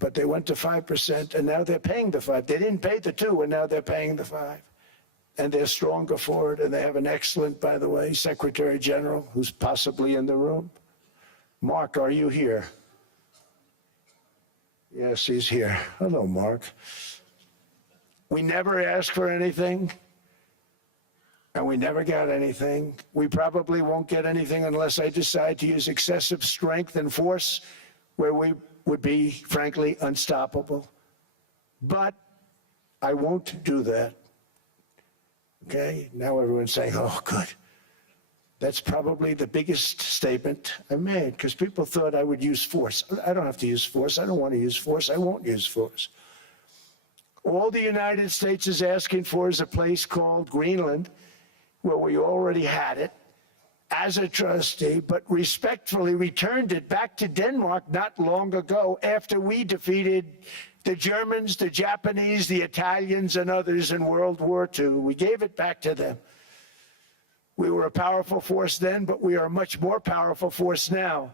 But they went to 5%, and now they're paying the 5. They didn't pay the 2, and now they're paying the 5. And they're stronger for it, and they have an excellent, by the way, Secretary General, who's possibly in the room. Mark, are you here? Yes, he's here. Hello, Mark. We never asked for anything, and we never got anything. We probably won't get anything unless I decide to use excessive strength and force where we would be, frankly, unstoppable. But I won't do that. Okay? Now everyone's saying, oh, good. That's probably the biggest statement I made, because people thought I would use force. I don't have to use force. I don't want to use force. I won't use force. All the United States is asking for is a place called Greenland, where we already had it as a trustee, but respectfully returned it back to Denmark not long ago after we defeated the Germans, the Japanese, the Italians, and others in World War II. We gave it back to them. We were a powerful force then, but we are a much more powerful force now.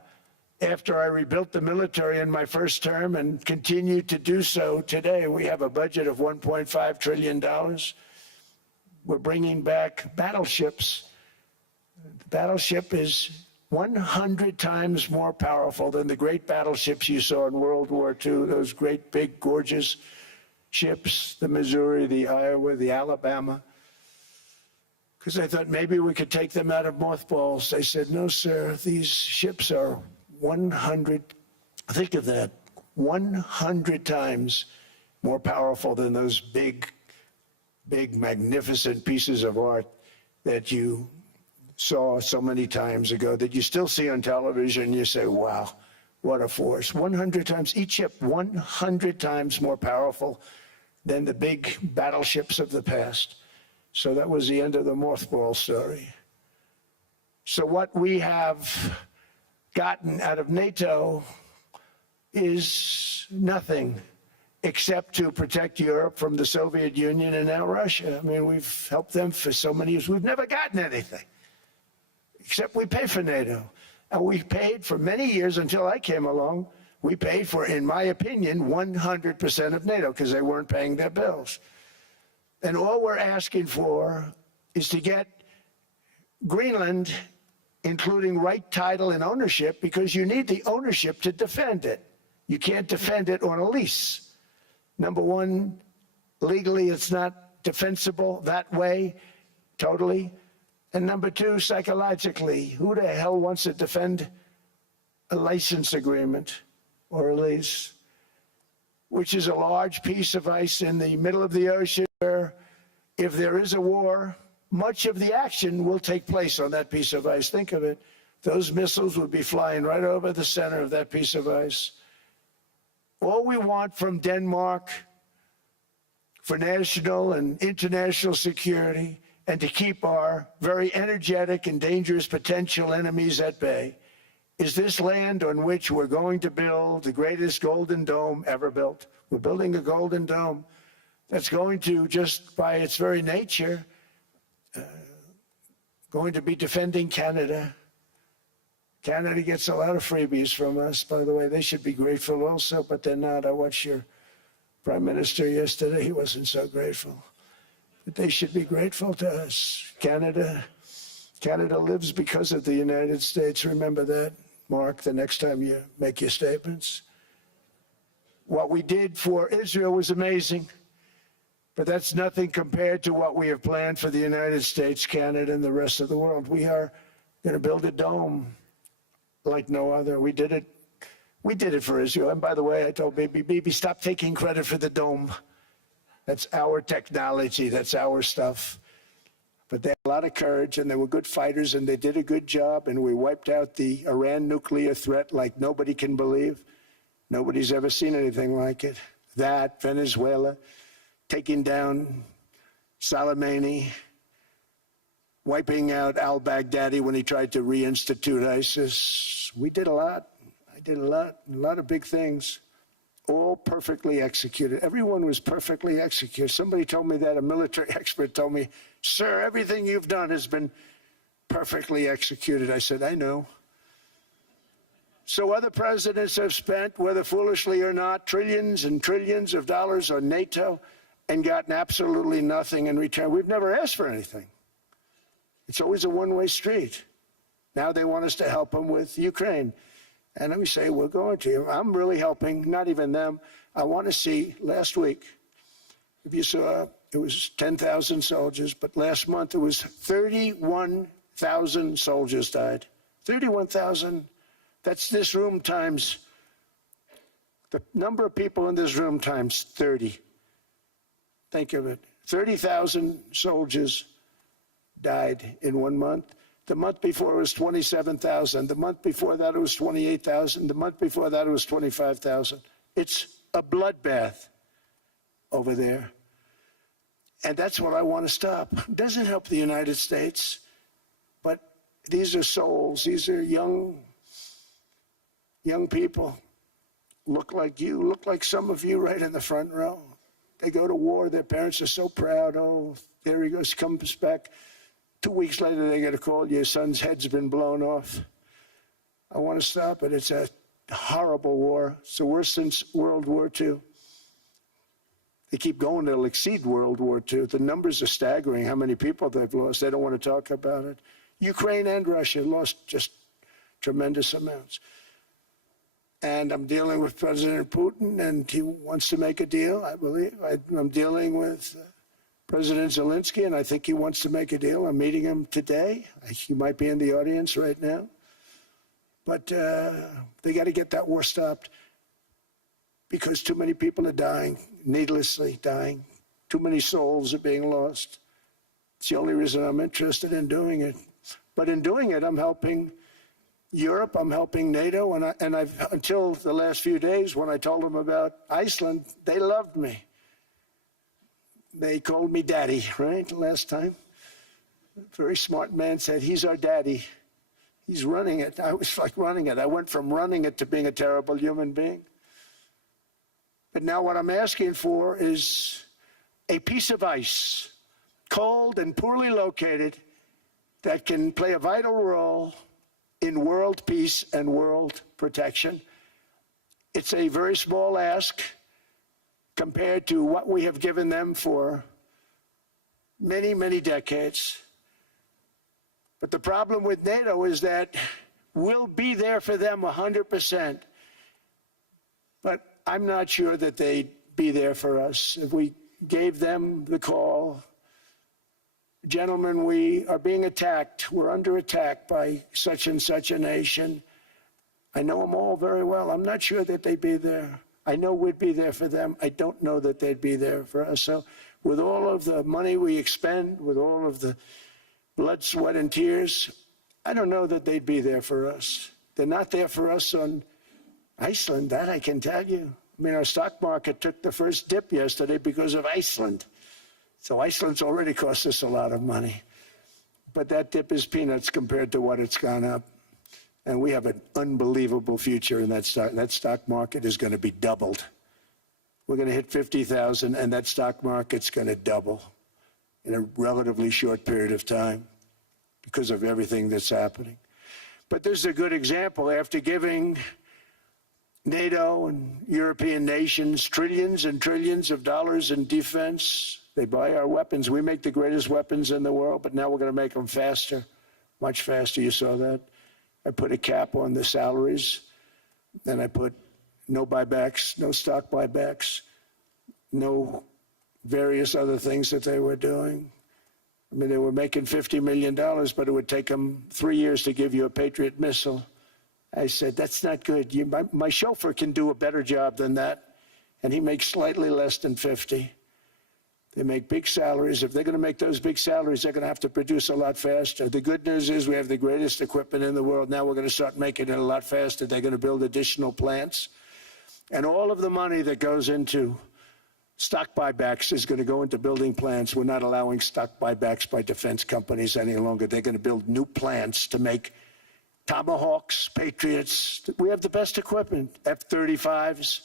After I rebuilt the military in my first term and continue to do so today, we have a budget of $1.5 trillion. We're bringing back battleships. The battleship is 100 times more powerful than the great battleships you saw in World War II, those great, big, gorgeous ships, the Missouri, the Iowa, the Alabama. Because I thought maybe we could take them out of mothballs. They said, no, sir, these ships are 100, think of that, 100 times more powerful than those big, magnificent pieces of art that you saw so many times ago, that you still see on television. You say, wow, what a force. 100 times, each ship 100 times more powerful than the big battleships of the past. So that was the end of the mothball story. So what we have gotten out of NATO is nothing except to protect Europe from the Soviet Union and now Russia. I mean, we've helped them for so many years. We've never gotten anything, except we pay for NATO. And we paid for many years until I came along. We paid for, in my opinion, 100% of NATO because they weren't paying their bills. And all we're asking for is to get Greenland, including right title and ownership, because you need the ownership to defend it. You can't defend it on a lease. Number one, legally it's not defensible that way, totally. And number two, psychologically, who the hell wants to defend a license agreement or a lease, which is a large piece of ice in the middle of the ocean where if there is a war, much of the action will take place on that piece of ice. Think of it. Those missiles would be flying right over the center of that piece of ice. All we want from Denmark for national and international security and to keep our very energetic and dangerous potential enemies at bay is this land on which we're going to build the greatest golden dome ever built. We're building a golden dome that's going to, just by its very nature, going to be defending Canada. Canada gets a lot of freebies from us, by the way. They should be grateful also, but they're not. I watched your Prime Minister yesterday. He wasn't so grateful. But they should be grateful to us. Canada lives because of the United States. Remember that, Mark, the next time you make your statements. What we did for Israel was amazing, but that's nothing compared to what we have planned for the United States, Canada, and the rest of the world. We are going to build a dome like no other. We did it for Israel. And by the way, I told Bibi, stop taking credit for the dome. That's our technology. That's our stuff. But they had a lot of courage, and they were good fighters, and they did a good job, and we wiped out the Iran nuclear threat like nobody can believe. Nobody's ever seen anything like it. That, Venezuela, taking down Soleimani, wiping out al-Baghdadi when he tried to reinstitute ISIS. We did a lot. I did a lot of big things. all perfectly executed. Everyone was perfectly executed. Somebody told me that, a military expert told me, sir, everything you've done has been perfectly executed. I said, I know. So other presidents have spent, whether foolishly or not, trillions and trillions of dollars on NATO and gotten absolutely nothing in return. We've never asked for anything. It's always a one-way street. Now they want us to help them with Ukraine. And let me say, we're going to. I'm really helping, not even them. I want to see, last week, if you saw, it was 10,000 soldiers, but last month it was 31,000 soldiers died. 31,000. That's this room times, the number of people in this room times 30. Think of it. 30,000 soldiers died in 1 month. The month before it was 27,000. The month before that it was 28,000. The month before that it was 25,000. It's a bloodbath over there. And that's what I want to stop. It doesn't help the United States, but these are souls. These are young people. Look like you, look like some of you right in the front row. They go to war. Their parents are so proud. Oh, there he goes, comes back. 2 weeks later, they get a call, your son's head's been blown off. I want to stop it. It's a horrible war. It's the worst since World War II. They keep going, they'll exceed World War II. The numbers are staggering, how many people they've lost. They don't want to talk about it. Ukraine and Russia lost just tremendous amounts. And I'm dealing with President Putin, and he wants to make a deal, I believe. I'm dealing with President Zelensky, and I think he wants to make a deal. I'm meeting him today. He might be in the audience right now. But they got to get that war stopped because too many people are dying, needlessly dying. Too many souls are being lost. It's the only reason I'm interested in doing it. But in doing it, I'm helping Europe, I'm helping NATO, and I've until the last few days when I told them about Iceland, they loved me. They called me daddy, right, last time. A very smart man said, he's our daddy. He's running it. I was like running it. I went from running it to being a terrible human being. But now what I'm asking for is a piece of ice, cold and poorly located, that can play a vital role in world peace and world protection. It's a very small ask compared to what we have given them for many, many decades. But the problem with NATO is that we'll be there for them 100%. But I'm not sure that they'd be there for us. If we gave them the call, gentlemen, we are being attacked. We're under attack by such and such a nation. I know them all very well. I'm not sure that they'd be there. I know we'd be there for them. I don't know that they'd be there for us. So with all of the money we expend, with all of the blood, sweat, and tears, I don't know that they'd be there for us. They're not there for us on Iceland, that I can tell you. I mean, our stock market took the first dip yesterday because of Iceland. So Iceland's already cost us a lot of money. But that dip is peanuts compared to what it's gone up. And we have an unbelievable future in that stock. That stock market is going to be doubled. We're going to hit 50,000, and that stock market's going to double in a relatively short period of time because of everything that's happening. But this is a good example. After giving NATO and European nations trillions and trillions of dollars in defense, they buy our weapons. We make the greatest weapons in the world, but now we're going to make them faster, much faster. You saw that. I put a cap on the salaries, and I put no buybacks, no stock buybacks, no various other things that they were doing. I mean, they were making $50 million, but it would take them 3 years to give you a Patriot missile. I said, that's not good. My chauffeur can do a better job than that, and he makes slightly less than 50. They make big salaries. If they're going to make those big salaries, they're going to have to produce a lot faster. The good news is we have the greatest equipment in the world. Now we're going to start making it a lot faster. They're going to build additional plants. And all of the money that goes into stock buybacks is going to go into building plants. We're not allowing stock buybacks by defense companies any longer. They're going to build new plants to make Tomahawks, Patriots. We have the best equipment, F-35s.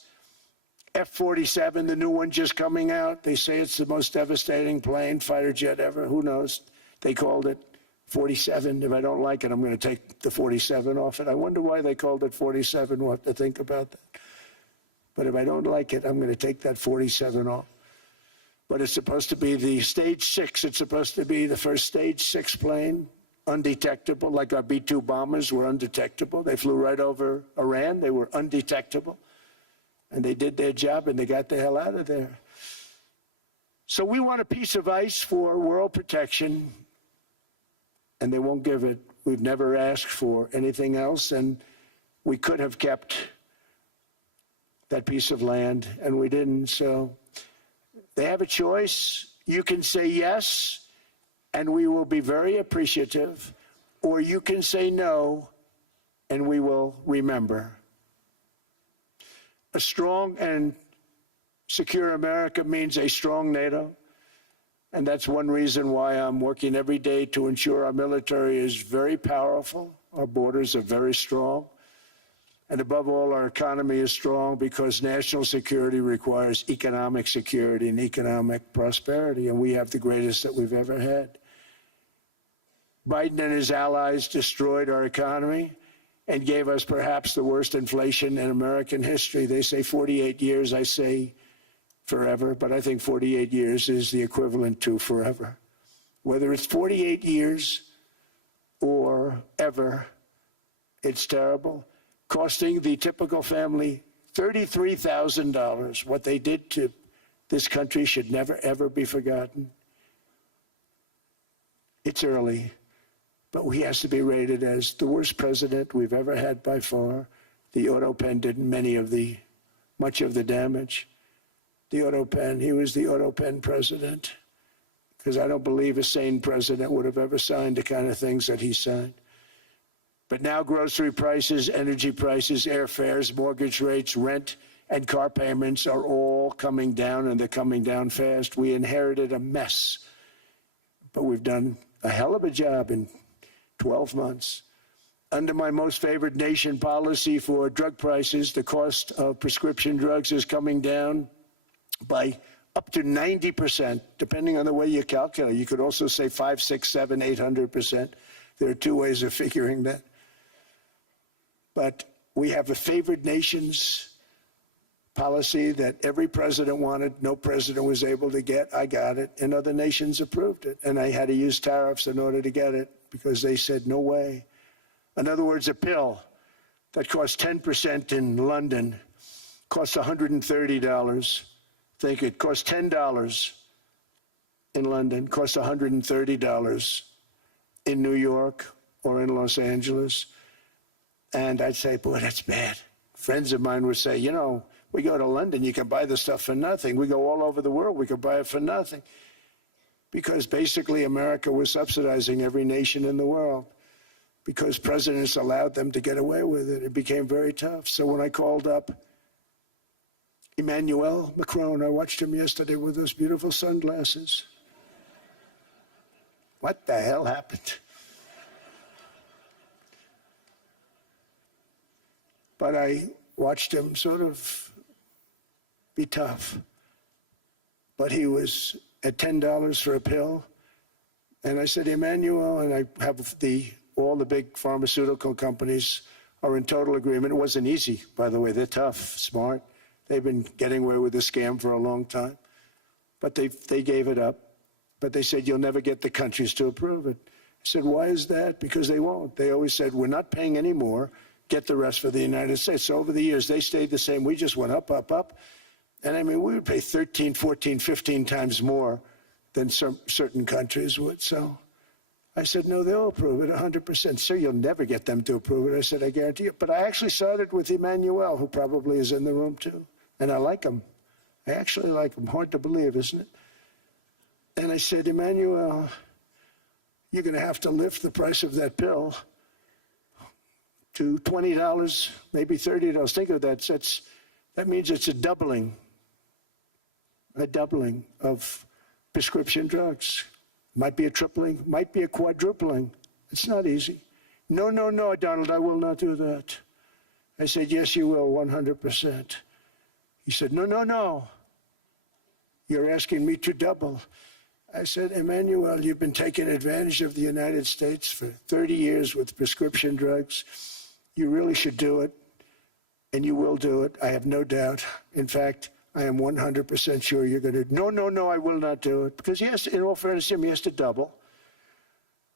F-47, the new one just coming out. They say it's the most devastating plane, fighter jet ever. Who knows? They called it 47. If I don't like it, I'm going to take the 47 off it. I wonder why they called it 47. We'll have to think about that. But if I don't like it, I'm going to take that 47 off. But it's supposed to be the Stage 6. It's supposed to be the first Stage 6 plane, undetectable, like our B-2 bombers were undetectable. They flew right over Iran. They were undetectable. And they did their job, and they got the hell out of there. So we want a piece of ice for world protection, and they won't give it. We've never asked for anything else, and we could have kept that piece of land, and we didn't. So they have a choice. You can say yes, and we will be very appreciative, or you can say no, and we will remember. A strong and secure America means a strong NATO, and that's one reason why I'm working every day to ensure our military is very powerful, our borders are very strong, and above all, our economy is strong because national security requires economic security and economic prosperity, and we have the greatest that we've ever had. Biden and his allies destroyed our economy and gave us perhaps the worst inflation in American history. They say 48 years, I say forever, but I think 48 years is the equivalent to forever. Whether it's 48 years or ever, it's terrible, costing the typical family $33,000. What they did to this country should never, ever be forgotten. It's early, but he has to be rated as the worst president we've ever had by far. The auto pen did much of the damage. The auto pen, he was the auto pen president, because I don't believe a sane president would have ever signed the kind of things that he signed. But now grocery prices, energy prices, airfares, mortgage rates, rent, and car payments are all coming down, and they're coming down fast. We inherited a mess, but we've done a hell of a job in 12 months. Under my most favored nation policy for drug prices, the cost of prescription drugs is coming down by up to 90%, depending on the way you calculate. You could also say 5, 6, 7, 800%. There are two ways of figuring that. But we have a favored nations policy that every president wanted, no president was able to get. I got it, and other nations approved it. And I had to use tariffs in order to get it because they said, no way. In other words, a pill that costs 10% in London costs $130. Think it costs $10 in London, costs $130 in New York or in Los Angeles. And I'd say, boy, that's bad. Friends of mine would say, you know, we go to London, you can buy the stuff for nothing. We go all over the world, we could buy it for nothing. Because basically America was subsidizing every nation in the world because presidents allowed them to get away with it. It became very tough. So when I called up Emmanuel Macron, I watched him yesterday with those beautiful sunglasses. What the hell happened? But I watched him sort of be tough. But he was at $10 for a pill. And I said, Emmanuel, and I have all the big pharmaceutical companies are in total agreement. It wasn't easy, by the way. They're tough, smart. They've been getting away with the scam for a long time. But they gave it up. But they said, you'll never get the countries to approve it. I said, why is that? Because they won't. They always said, we're not paying any more. Get the rest for the United States. So over the years, they stayed the same. We just went up, up, up. And I mean, we would pay 13, 14, 15 times more than certain countries would. So I said, no, they'll approve it 100%. Sir, you'll never get them to approve it. I said, I guarantee you. But I actually started with Emmanuel, who probably is in the room too. And I like him. I actually like him. Hard to believe, isn't it? And I said, Emmanuel, you're going to have to lift the price of that pill to $20, maybe $30. Think of that. That means it's a doubling of prescription drugs. Might be a tripling, might be a quadrupling. It's not easy. No, no, no, Donald, I will not do that. I said, yes, you will, 100%. He said, no, no, no. You're asking me to double. I said, Emmanuel, you've been taking advantage of the United States for 30 years with prescription drugs. You really should do it, and you will do it. I have no doubt. In fact, I am 100% sure you're going to. No, no, no, I will not do it. Because he has to, in all fairness to him, he has to double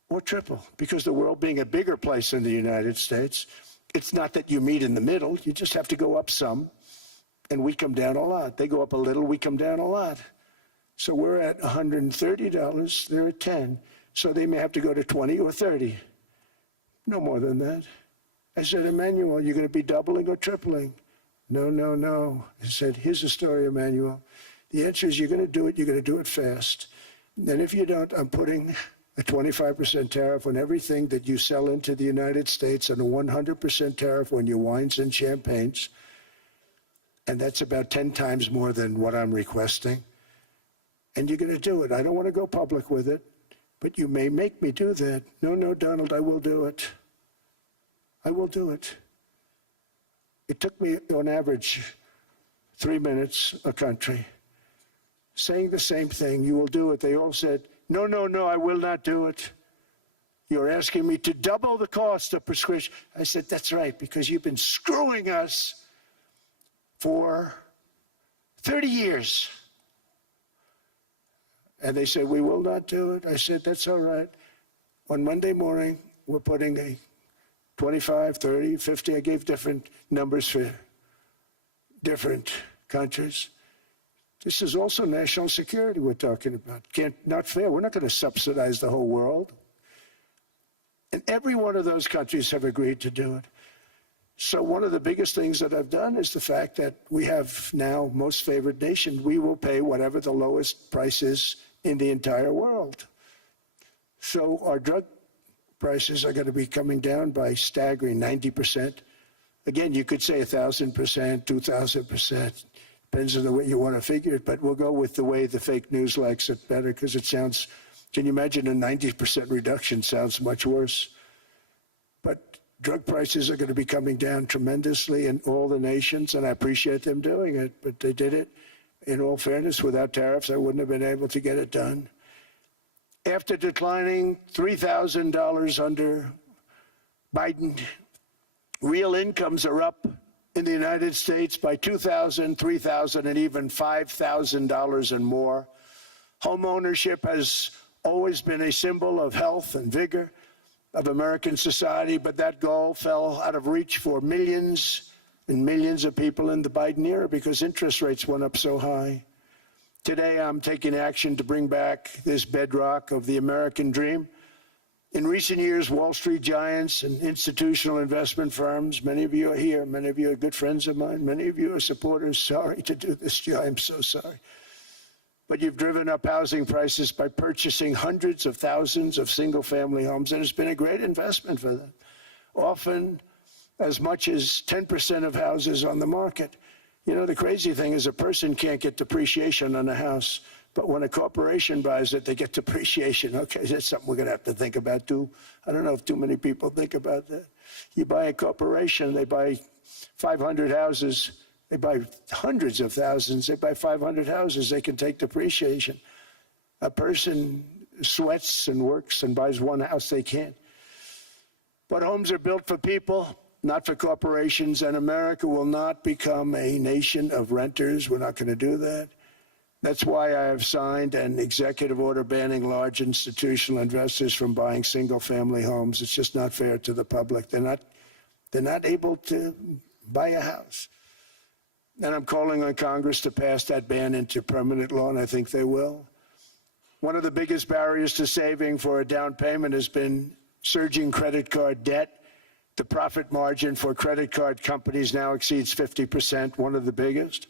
or triple. Because the world being a bigger place than the United States, it's not that you meet in the middle. You just have to go up some, and we come down a lot. They go up a little, we come down a lot. So we're at $130, they're at 10. So they may have to go to 20 or 30. No more than that. I said, Emmanuel, you're going to be doubling or tripling? No, no, no. He said, here's the story, Emmanuel. The answer is you're going to do it fast. And if you don't, I'm putting a 25% tariff on everything that you sell into the United States and a 100% tariff on your wines and champagnes. And that's about 10 times more than what I'm requesting. And you're going to do it. I don't want to go public with it, but you may make me do that. No, no, Donald, I will do it. I will do it. It took me, on average, 3 minutes a country, saying the same thing. You will do it. They all said, no, no, no, I will not do it. You're asking me to double the cost of prescription. I said, that's right, because you've been screwing us for 30 years. And they said, we will not do it. I said, that's all right. On Monday morning, we're putting a 25, 30, 50. I gave different numbers for different countries. This is also national security we're talking about. Not fair. We're not going to subsidize the whole world. And every one of those countries have agreed to do it. So one of the biggest things that I've done is the fact that we have now most favored nation. We will pay whatever the lowest price is in the entire world. So our drug prices are going to be coming down by staggering 90%. Again, you could say 1,000%, 2,000%. Depends on the way you want to figure it, but we'll go with the way the fake news likes it better because it sounds, can you imagine a 90% reduction sounds much worse. But drug prices are going to be coming down tremendously in all the nations, and I appreciate them doing it, but they did it. In all fairness, without tariffs, I wouldn't have been able to get it done. After declining $3,000 under Biden, real incomes are up in the United States by $2,000, $3,000, and even $5,000 and more. Home ownership has always been a symbol of health and vigor of American society, but that goal fell out of reach for millions and millions of people in the Biden era because interest rates went up so high. Today, I'm taking action to bring back this bedrock of the American dream. In recent years, Wall Street giants and institutional investment firms, many of you are here, many of you are good friends of mine, many of you are supporters. Sorry to do this to you, I'm so sorry. But you've driven up housing prices by purchasing hundreds of thousands of single-family homes, and it's been a great investment for them. Often, as much as 10% of houses on the market. You know, the crazy thing is a person can't get depreciation on a house, but when a corporation buys it, they get depreciation. Okay, that's something we're going to have to think about, too. I don't know if too many people think about that. You buy a corporation, they buy 500 houses, they buy hundreds of thousands, they buy 500 houses, they can take depreciation. A person sweats and works and buys one house, they can't. But homes are built for people, not for corporations, and America will not become a nation of renters. We're not going to do that. That's why I have signed an executive order banning large institutional investors from buying single-family homes. It's just not fair to the public. They're not able to buy a house. And I'm calling on Congress to pass that ban into permanent law, and I think they will. One of the biggest barriers to saving for a down payment has been surging credit card debt. The profit margin for credit card companies now exceeds 50%, one of the biggest.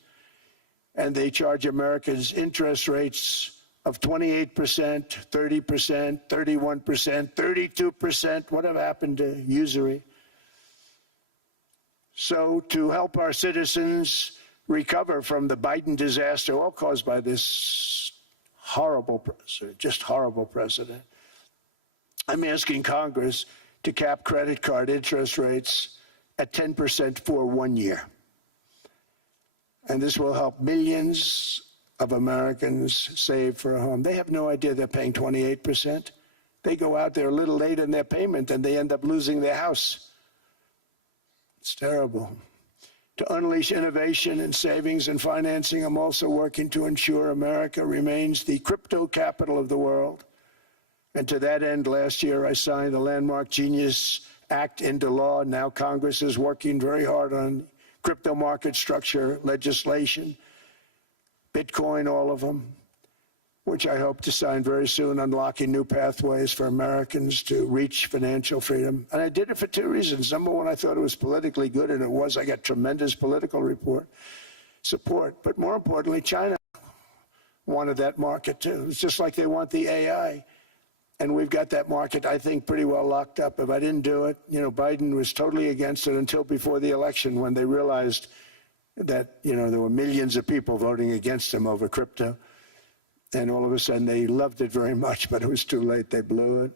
And they charge Americans interest rates of 28%, 30%, 31%, 32%. Whatever happened to usury? So to help our citizens recover from the Biden disaster, all caused by this horrible president, just horrible president, I'm asking Congress to cap credit card interest rates at 10% for 1 year. And this will help millions of Americans save for a home. They have no idea they're paying 28%. They go out there a little late in their payment and they end up losing their house. It's terrible. To unleash innovation in savings and financing, I'm also working to ensure America remains the crypto capital of the world. And to that end, last year I signed the landmark Genius Act into law. Now Congress is working very hard on crypto market structure legislation, Bitcoin, all of them, which I hope to sign very soon, unlocking new pathways for Americans to reach financial freedom. And I did it for two reasons. Number one, I thought it was politically good, and it was. I got tremendous political support. But more importantly, China wanted that market too. It's just like they want the AI. And we've got that market, I think, pretty well locked up. If I didn't do it, Biden was totally against it until before the election, when they realized that, there were millions of people voting against him over crypto. And all of a sudden, they loved it very much, but it was too late. They blew it.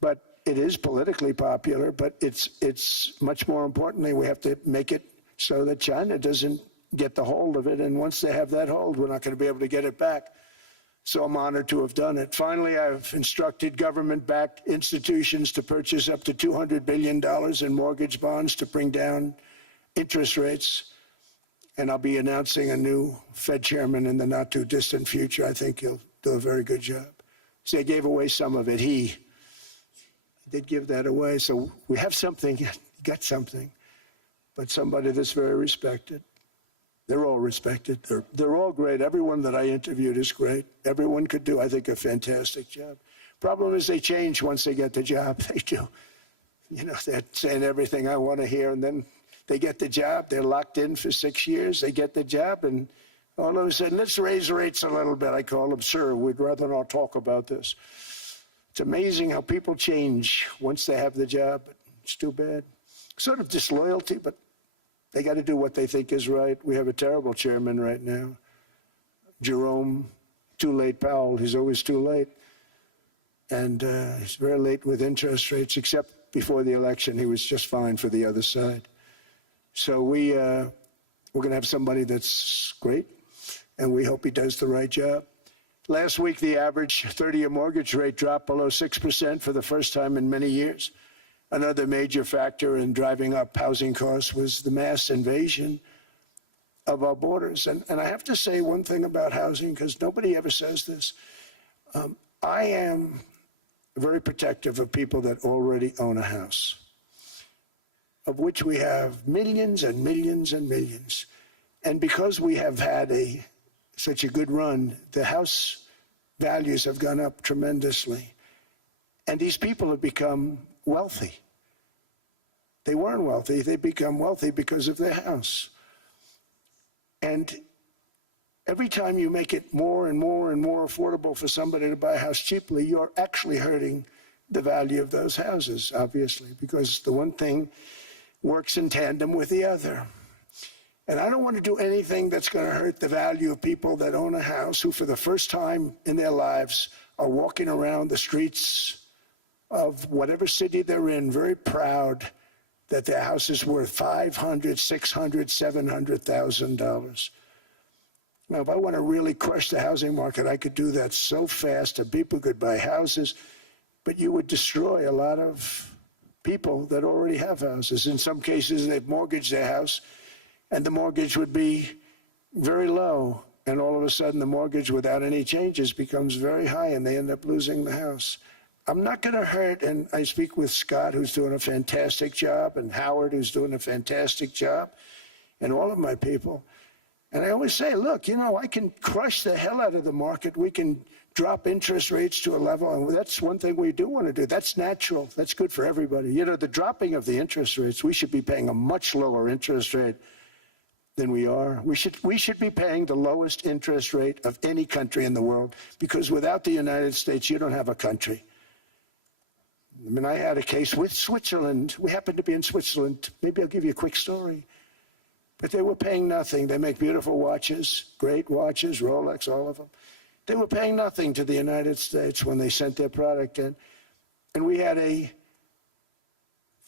But it is politically popular, but it's much more importantly, we have to make it so that China doesn't get the hold of it. And once they have that hold, we're not going to be able to get it back. So I'm honored to have done it. Finally, I've instructed government-backed institutions to purchase up to $200 billion in mortgage bonds to bring down interest rates. And I'll be announcing a new Fed chairman in the not-too-distant future. I think he'll do a very good job. So they gave away some of it. He did give that away. So we have something, got something, but somebody that's very respected. They're all respected. They're all great. Everyone that I interviewed is great. Everyone could do, I think, a fantastic job. Problem is they change once they get the job. They do. They're saying everything I want to hear, and then they get the job. They're locked in for 6 years. They get the job, and all of a sudden, let's raise rates a little bit. I call them, sir, we'd rather not talk about this. It's amazing how people change once they have the job. But it's too bad. Sort of disloyalty, but they got to do what they think is right. We have a terrible chairman right now, Jerome, too late Powell. He's always too late. And he's very late with interest rates, except before the election. He was just fine for the other side. So we're going to have somebody that's great, and we hope he does the right job. Last week, the average 30-year mortgage rate dropped below 6% for the first time in many years. Another major factor in driving up housing costs was the mass invasion of our borders. And I have to say one thing about housing, because nobody ever says this. I am very protective of people that already own a house, of which we have millions and millions and millions. And because we have had such a good run, the house values have gone up tremendously. And these people have become wealthy. They weren't wealthy. They become wealthy because of their house. And every time you make it more and more and more affordable for somebody to buy a house cheaply, you're actually hurting the value of those houses, obviously, because the one thing works in tandem with the other. And I don't want to do anything that's going to hurt the value of people that own a house, who for the first time in their lives are walking around the streets of whatever city they're in, very proud that their house is worth $500,000, $600,000, $700,000. Now, if I want to really crush the housing market, I could do that so fast and people could buy houses, but you would destroy a lot of people that already have houses. In some cases, they've mortgaged their house, and the mortgage would be very low, and all of a sudden the mortgage without any changes becomes very high, and they end up losing the house. I'm not going to hurt, and I speak with Scott, who's doing a fantastic job, and Howard, who's doing a fantastic job, and all of my people. And I always say, look, I can crush the hell out of the market. We can drop interest rates to a level, and that's one thing we do want to do. That's natural. That's good for everybody. The dropping of the interest rates, we should be paying a much lower interest rate than we are. We should be paying the lowest interest rate of any country in the world, because without the United States, you don't have a country. I had a case with Switzerland. We happened to be in Switzerland. Maybe I'll give you a quick story. But they were paying nothing. They make beautiful watches, great watches, Rolex, all of them. They were paying nothing to the United States when they sent their product in. And we had a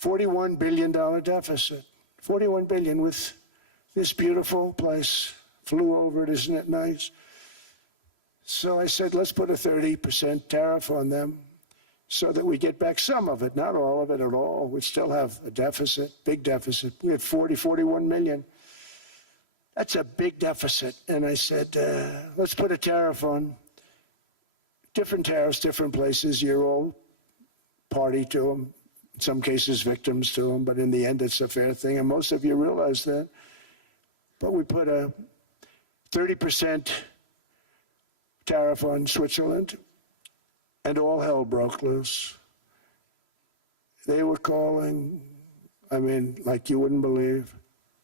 $41 billion deficit. $41 billion with this beautiful place. Flew over it, isn't it nice? So I said, let's put a 30% tariff on them so that we get back some of it, not all of it at all. We still have a deficit, big deficit. We had 41 million. That's a big deficit. And I said, let's put a tariff on. Different tariffs, different places. You're all party to them. In some cases, victims to them. But in the end, it's a fair thing. And most of you realize that. But we put a 30% tariff on Switzerland, and all hell broke loose. They were calling, I mean, like you wouldn't believe.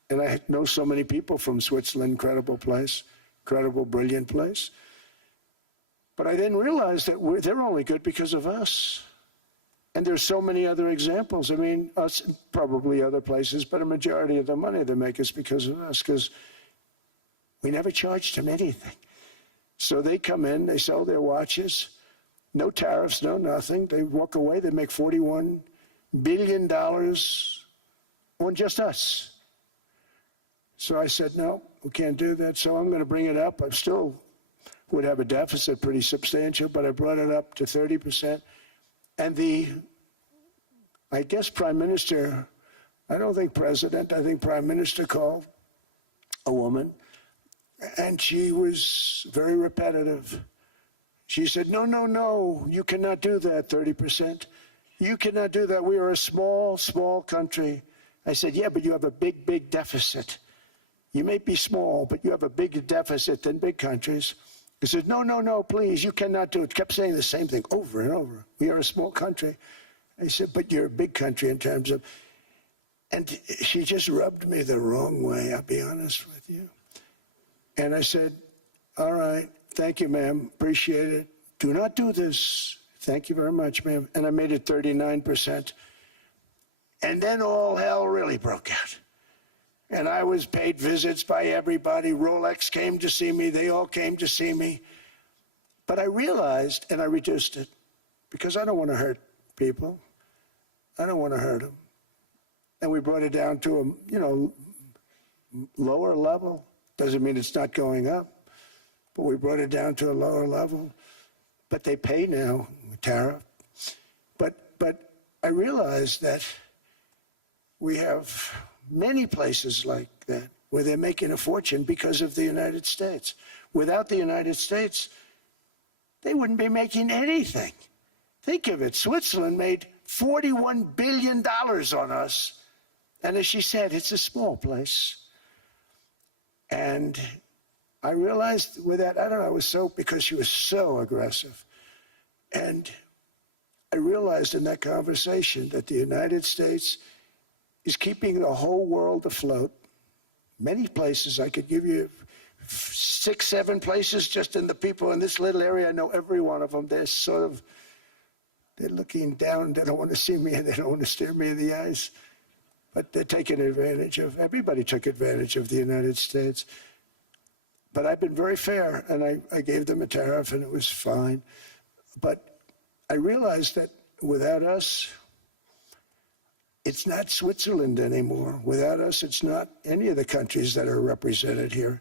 And I know so many people from Switzerland, incredible place, incredible, brilliant place. But I then realized that they're only good because of us. And there's so many other examples. I mean, us, probably other places, but a majority of the money they make is because of us, because we never charged them anything. So they come in, they sell their watches, no tariffs, no nothing. They walk away, they make $41 billion on just us. So I said, no, we can't do that. So I'm going to bring it up. I still would have a deficit pretty substantial, but I brought it up to 30%. And I guess Prime Minister, I don't think President, I think Prime Minister called a woman, and she was very repetitive. She said, no, no, no, you cannot do that, 30%. You cannot do that. We are a small, small country. I said, yeah, but you have a big, big deficit. You may be small, but you have a bigger deficit than big countries. He said, no, no, no, please, you cannot do it. Kept saying the same thing over and over. We are a small country. I said, but you're a big country in terms of, and she just rubbed me the wrong way, I'll be honest with you. And I said, all right, thank you, ma'am, appreciate it. Do not do this. Thank you very much, ma'am. And I made it 39%. And then all hell really broke out. And I was paid visits by everybody. Rolex came to see me. They all came to see me. But I realized, and I reduced it, because I don't want to hurt people. I don't want to hurt them. And we brought it down to a, lower level. Doesn't mean it's not going up, but we brought it down to a lower level. But they pay now, tariff. But I realized that we have many places like that where they're making a fortune because of the United States. Without the United States, they wouldn't be making anything. Think of it. Switzerland made $41 billion on us. And as she said, it's a small place. And I realized with that, I don't know, it was so, because she was so aggressive. And I realized in that conversation that the United States is keeping the whole world afloat. Many places, I could give you 6, 7 places just in the people in this little area. I know every one of them. They're looking down. They don't want to see me, and they don't want to stare me in the eyes. But they're taking advantage of, everybody took advantage of the United States. But I've been very fair, and I gave them a tariff, and it was fine. But I realized that without us, it's not Switzerland anymore. Without us, it's not any of the countries that are represented here.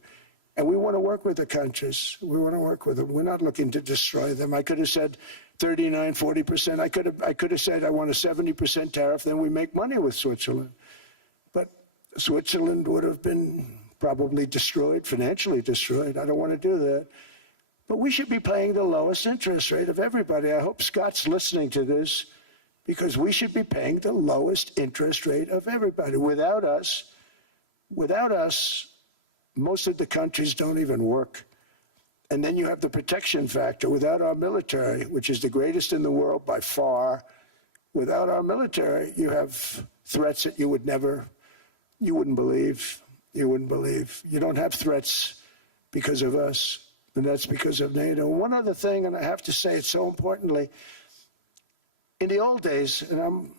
And we want to work with the countries. We want to work with them. We're not looking to destroy them. I could have said 39, 40%. I could have said I want a 70% tariff, then we make money with Switzerland. But Switzerland would have been probably destroyed, financially destroyed. I don't want to do that. But we should be paying the lowest interest rate of everybody. I hope Scott's listening to this, because we should be paying the lowest interest rate of everybody. Without us, most of the countries don't even work. And then you have the protection factor. Without our military, which is the greatest in the world by far, without our military, you have threats that you wouldn't believe. You wouldn't believe. You don't have threats because of us, and that's because of NATO. One other thing, and I have to say it so importantly, in the old days, and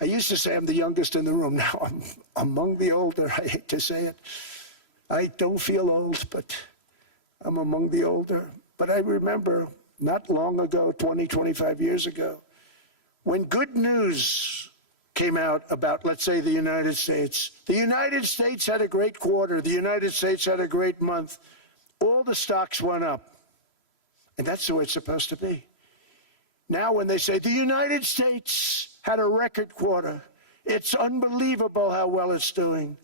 I used to say I'm the youngest in the room. Now I'm among the older. I hate to say it. I don't feel old, but I'm among the older. But I remember not long ago, 20, 25 years ago, when good news came out about, let's say, the United States. The United States had a great quarter. The United States had a great month. All the stocks went up. And that's the way it's supposed to be. Now when they say the United States had a record quarter, it's unbelievable how well it's doing,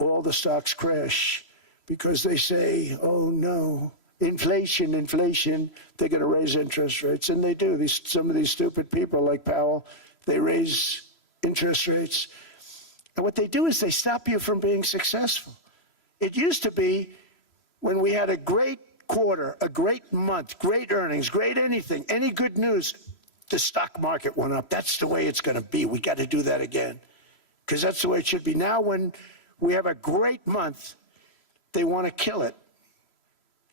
all the stocks crash because they say, oh no, inflation, inflation, they're going to raise interest rates. And they do. Some of these stupid people like Powell, they raise interest rates. And what they do is they stop you from being successful. It used to be when we had a great quarter, a great month, great earnings, great anything, any good news, the stock market went up. That's the way it's going to be. We got to do that again because that's the way it should be. Now when we have a great month, they want to kill it.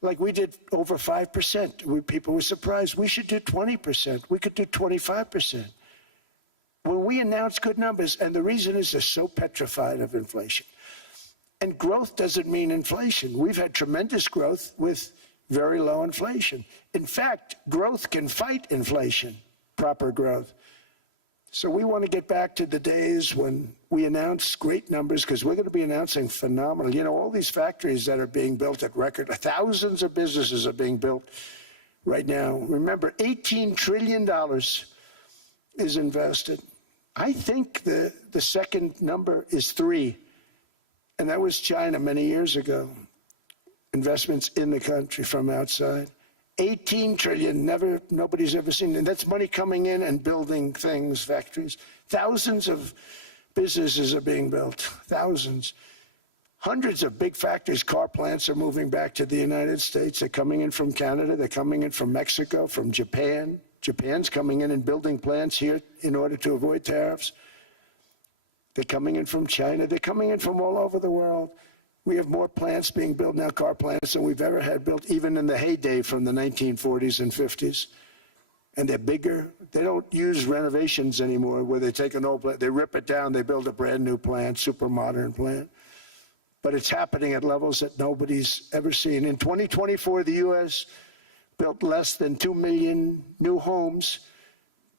Like we did over 5%. People were surprised. We should do 20%. We could do 25%. When we announce good numbers, and the reason is they're so petrified of inflation. And growth doesn't mean inflation. We've had tremendous growth with very low inflation. In fact, growth can fight inflation, proper growth. So we want to get back to the days when we announce great numbers because we're going to be announcing phenomenal. You know, all these factories that are being built at record, thousands of businesses are being built right now. Remember, $18 trillion is invested. I think the second number is 3. And that was China many years ago. Investments in the country from outside. 18 trillion, nobody's ever seen. And that's money coming in and building things, factories. Thousands of businesses are being built, thousands. Hundreds of big factories, car plants are moving back to the United States. They're coming in from Canada, they're coming in from Mexico, from Japan. Japan's coming in and building plants here in order to avoid tariffs. They're coming in from China. They're coming in from all over the world. We have more plants being built now, car plants, than we've ever had built, even in the heyday from the 1940s and 50s. And they're bigger. They don't use renovations anymore where they take an old plant, they rip it down, they build a brand new plant, super modern plant. But it's happening at levels that nobody's ever seen. In 2024, the U.S. built less than 2 million new homes,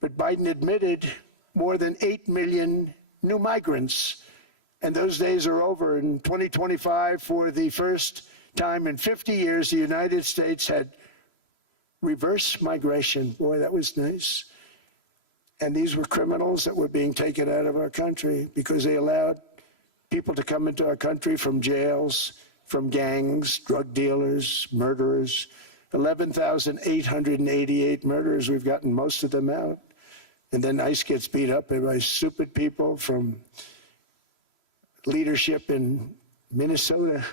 but Biden admitted more than 8 million new migrants. And those days are over. In 2025, for the first time in 50 years, the United States had reverse migration. Boy, that was nice. And these were criminals that were being taken out of our country because they allowed people to come into our country from jails, from gangs, drug dealers, murderers. 11,888 murderers. We've gotten most of them out. And then ICE gets beat up by stupid people from leadership in Minnesota.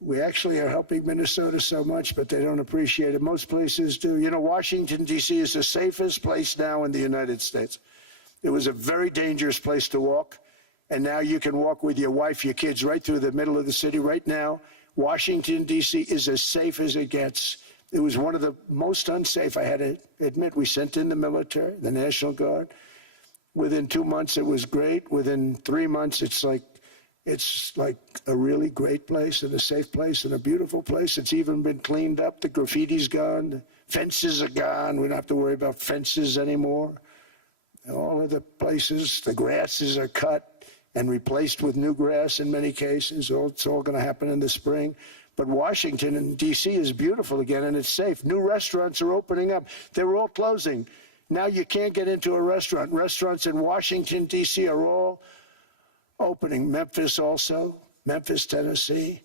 We actually are helping Minnesota so much, but they don't appreciate it. Most places do. You know, Washington, D.C. is the safest place now in the United States. It was a very dangerous place to walk, and now you can walk with your wife, your kids, right through the middle of the city. Right now, Washington, D.C. is as safe as it gets. It was one of the most unsafe. I had to admit, we sent in the military, the National Guard. Within 2 months, it was great. Within 3 months, it's like a really great place and a safe place and a beautiful place. It's even been cleaned up. The graffiti's gone. The fences are gone. We don't have to worry about fences anymore. All of the places, the grasses are cut and replaced with new grass in many cases. It's all going to happen in the spring. But Washington and D.C. is beautiful again, and it's safe. New restaurants are opening up. They were all closing. Now you can't get into a restaurant. Restaurants in Washington, D.C. are all opening. Memphis also, Memphis, Tennessee,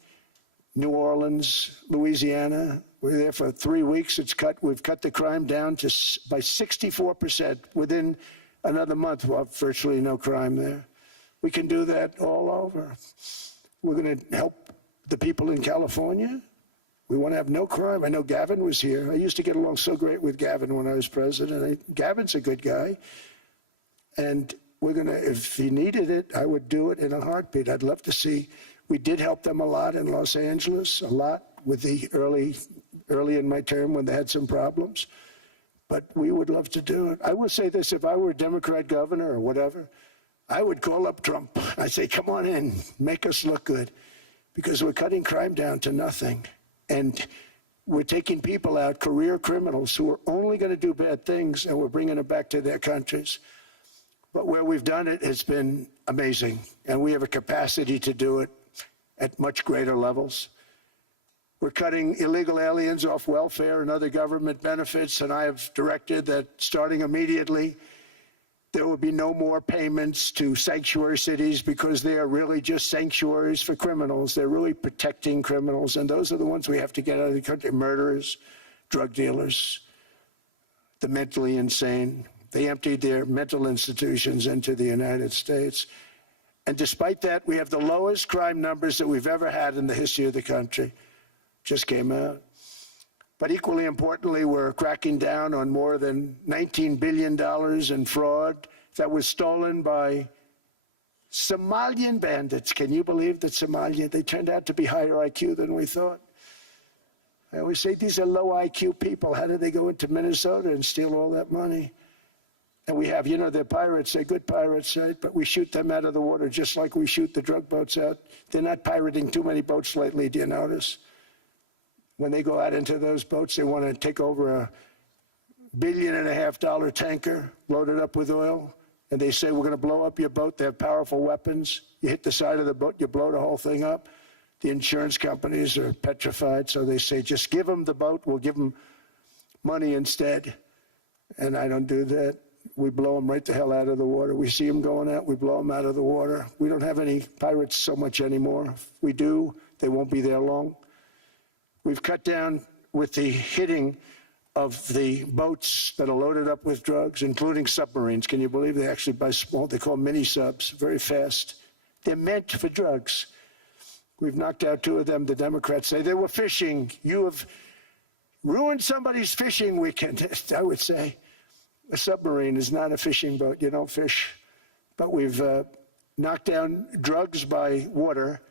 New Orleans, Louisiana. We're there for 3 weeks. We've cut the crime down by 64%. Within another month, we'll have virtually no crime there. We can do that all over. We're going to help the people in California. We want to have no crime. I know Gavin was here. I used to get along so great with Gavin when I was president. Gavin's a good guy. And we're going to, if he needed it, I would do it in a heartbeat. I'd love to see. We did help them a lot in Los Angeles, a lot with the early in my term when they had some problems. But we would love to do it. I will say this, if I were a Democrat governor or whatever, I would call up Trump. I'd say, come on in, make us look good. Because we're cutting crime down to nothing. And we're taking people out, career criminals, who are only going to do bad things, and we're bringing them back to their countries. But where we've done it, it's been amazing. And we have a capacity to do it at much greater levels. We're cutting illegal aliens off welfare and other government benefits, and I have directed that starting immediately, there will be no more payments to sanctuary cities because they are really just sanctuaries for criminals. They're really protecting criminals, and those are the ones we have to get out of the country: murderers, drug dealers, the mentally insane. They emptied their mental institutions into the United States. And despite that, we have the lowest crime numbers that we've ever had in the history of the country. Just came out. But equally importantly, we're cracking down on more than $19 billion in fraud that was stolen by Somalian bandits. Can you believe that Somalia, they turned out to be higher IQ than we thought? I always say these are low IQ people. How did they go into Minnesota and steal all that money? And we have, they're pirates, they're good pirates, right? But we shoot them out of the water just like we shoot the drug boats out. They're not pirating too many boats lately, do you notice? When they go out into those boats, they want to take over $1.5 billion tanker loaded up with oil, and they say, we're going to blow up your boat. They have powerful weapons. You hit the side of the boat, you blow the whole thing up. The insurance companies are petrified, so they say, just give them the boat, we'll give them money instead. And I don't do that. We blow them right the hell out of the water. We see them going out, we blow them out of the water. We don't have any pirates so much anymore. If we do, they won't be there long. We've cut down with the hitting of the boats that are loaded up with drugs, including submarines. Can you believe they actually buy small, they call them mini subs, very fast. They're meant for drugs. We've knocked out 2 of them. The Democrats say they were fishing. You have ruined somebody's fishing weekend, I would say. A submarine is not a fishing boat. You don't fish. But we've knocked down drugs by water,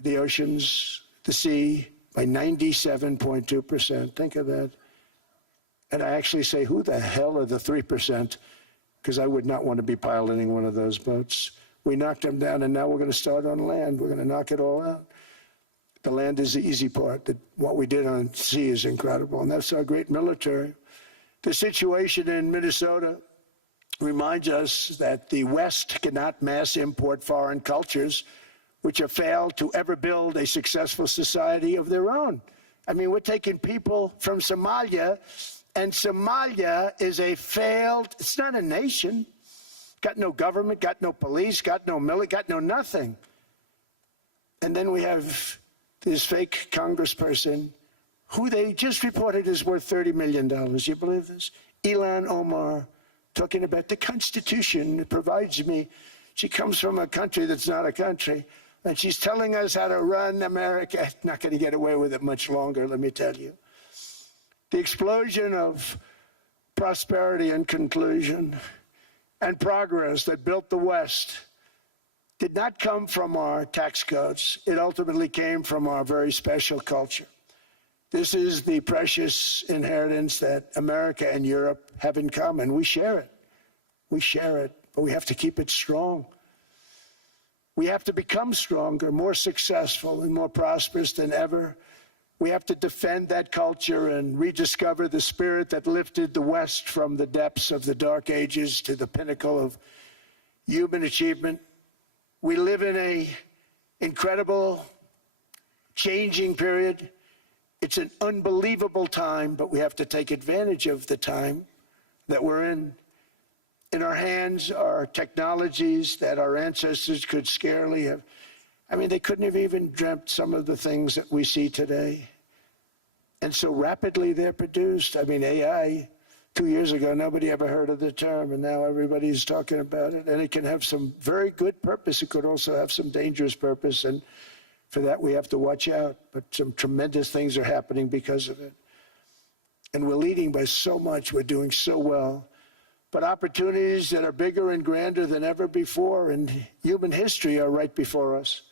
the oceans, the sea, by 97.2%. Think of that. And I actually say, who the hell are the 3%? Because I would not want to be piloting one of those boats. We knocked them down, and now we're going to start on land. We're going to knock it all out. The land is the easy part. What we did on sea is incredible, and that's our great military. The situation in Minnesota reminds us that the West cannot mass import foreign cultures which have failed to ever build a successful society of their own. I mean, we're taking people from Somalia, and Somalia is a failed, it's not a nation. Got no government, got no police, got no military, got no nothing. And then we have this fake congressperson who they just reported is worth $30 million. You believe this? Ilhan Omar, talking about the Constitution. It provides me. She comes from a country that's not a country, and she's telling us how to run America. Not going to get away with it much longer, let me tell you. The explosion of prosperity and conclusion and progress that built the West did not come from our tax codes. It ultimately came from our very special culture. This is the precious inheritance that America and Europe have in common. We share it. We share it, but we have to keep it strong. We have to become stronger, more successful, and more prosperous than ever. We have to defend that culture and rediscover the spirit that lifted the West from the depths of the Dark Ages to the pinnacle of human achievement. We live in an incredible, changing period. It's an unbelievable time, but we have to take advantage of the time that we're in. In our hands are technologies that our ancestors could scarcely have. I mean, they couldn't have even dreamt some of the things that we see today. And so rapidly they're produced. I mean, AI, 2 years ago, nobody ever heard of the term, and now everybody's talking about it. And it can have some very good purpose. It could also have some dangerous purpose, and for that we have to watch out. But some tremendous things are happening because of it. And we're leading by so much. We're doing so well. But opportunities that are bigger and grander than ever before in human history are right before us.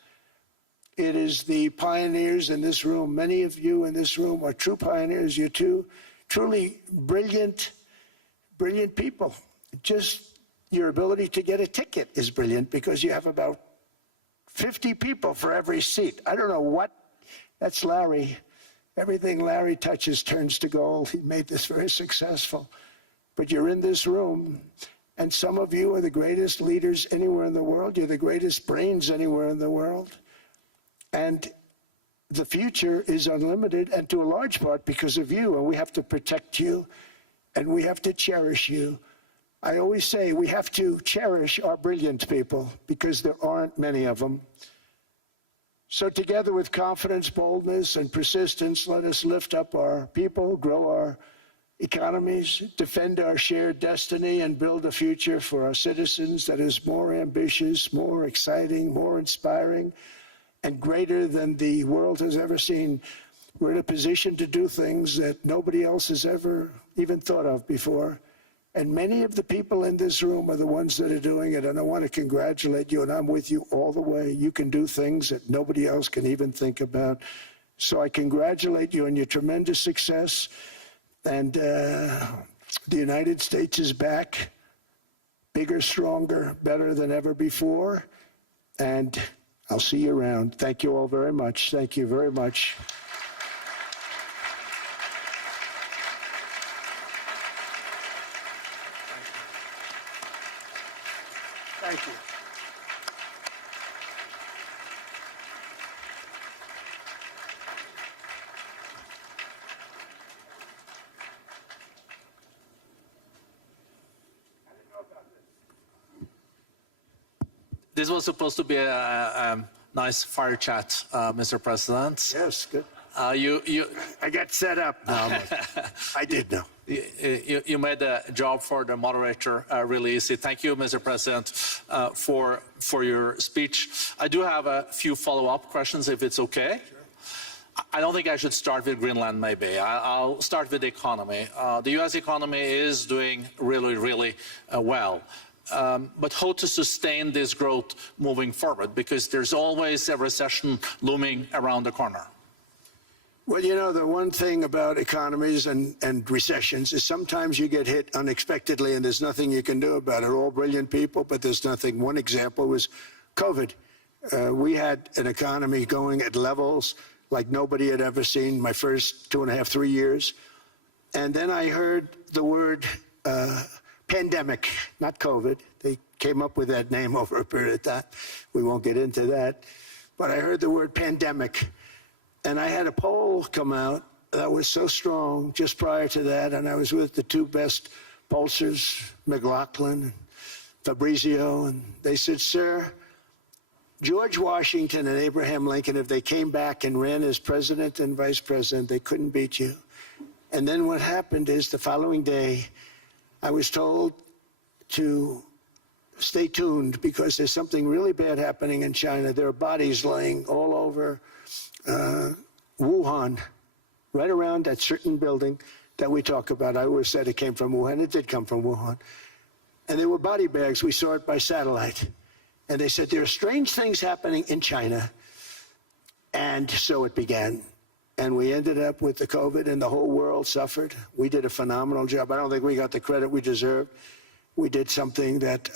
It is the pioneers in this room. Many of you in this room are true pioneers. You're two truly brilliant people. Just your ability to get a ticket is brilliant because you have about 50 people for every seat. I don't know what, that's Larry. Everything Larry touches turns to gold. He made this very successful. But you're in this room, And some of you are the greatest leaders anywhere in the world. You're the greatest brains anywhere in the world. And the future is unlimited, and to a large part because of you. And we have to protect you, and we have to cherish you. I always say we have to cherish our brilliant people because there aren't many of them. So together with confidence, boldness, and persistence, let us lift up our people, grow our economies, defend our shared destiny, and build a future for our citizens that is more ambitious, more exciting, more inspiring, and greater than the world has ever seen. We're in a position to do things that nobody else has ever even thought of before. And many of the people in this room are the ones that are doing it, and I want to congratulate you, and I'm with you all the way. You can do things that nobody else can even think about. So I congratulate you on your tremendous success. And the United States is back, bigger, stronger, better than ever before. And I'll see you around. Thank you all very much. Thank you very much. Thank you. This was supposed to be a nice fire chat, Mr. President. Yes, good. You I got set up now. I did know. You made the job for the moderator really easy. Thank you, Mr. President, for your speech. I do have a few follow-up questions, if it's okay. Sure. I don't think I should start with Greenland, maybe. I'll start with the economy. The U.S. economy is doing really, really well. But how to sustain this growth moving forward? Because there's always a recession looming around the corner. Well, you know, the one thing about economies and recessions is sometimes you get hit unexpectedly and there's nothing you can do about it. All brilliant people, but there's nothing. One example was COVID. We had an economy going at levels like nobody had ever seen my first 2.5, 3 years. And then I heard the word pandemic, not COVID. They came up with that name over a period of time. We won't get into that. But I heard the word pandemic. And I had a poll come out that was so strong just prior to that, and I was with the two best pollsters, McLaughlin and Fabrizio, and they said, sir, George Washington and Abraham Lincoln, if they came back and ran as president and vice president, they couldn't beat you. And then what happened is the following day, I was told to stay tuned because there's something really bad happening in China. There are bodies laying all over Wuhan, right around that certain building that we talk about. I always said it came from Wuhan. It did come from Wuhan. And there were body bags. We saw it by satellite. And they said, there are strange things happening in China. And so it began. And we ended up with the COVID, and the whole world suffered. We did a phenomenal job. I don't think we got the credit we deserve. We did something that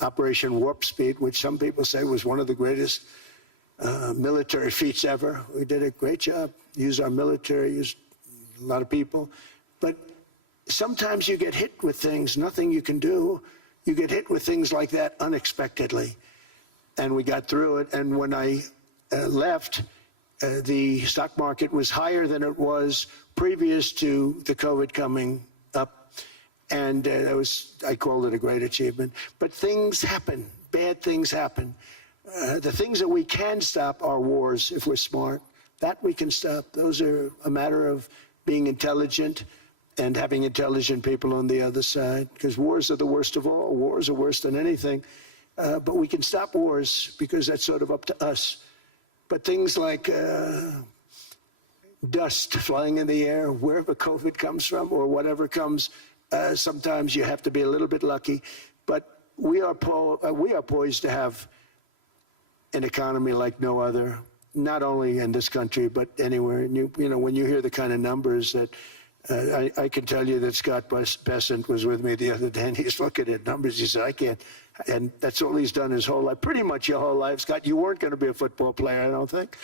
Operation Warp Speed, which some people say was one of the greatest military feats ever. We did a great job. Used our military, used a lot of people. But sometimes you get hit with things, nothing you can do. You get hit with things like that unexpectedly. And we got through it. And when I left, the stock market was higher than it was previous to the COVID coming up. And I called it a great achievement. But things happen. Bad things happen. The things that we can stop are wars if we're smart. That we can stop. Those are a matter of being intelligent and having intelligent people on the other side, because wars are the worst of all. Wars are worse than anything. But we can stop wars because that's sort of up to us. But things like dust flying in the air, wherever COVID comes from or whatever comes, sometimes you have to be a little bit lucky. But we are poised to have an economy like no other, not only in this country, but anywhere. And you know, when you hear the kind of numbers that I can tell you that Scott Bessent was with me the other day, and he's looking at numbers. He said, I can't. And that's all he's done his whole life, pretty much your whole life. Scott, you weren't going to be a football player, I don't think.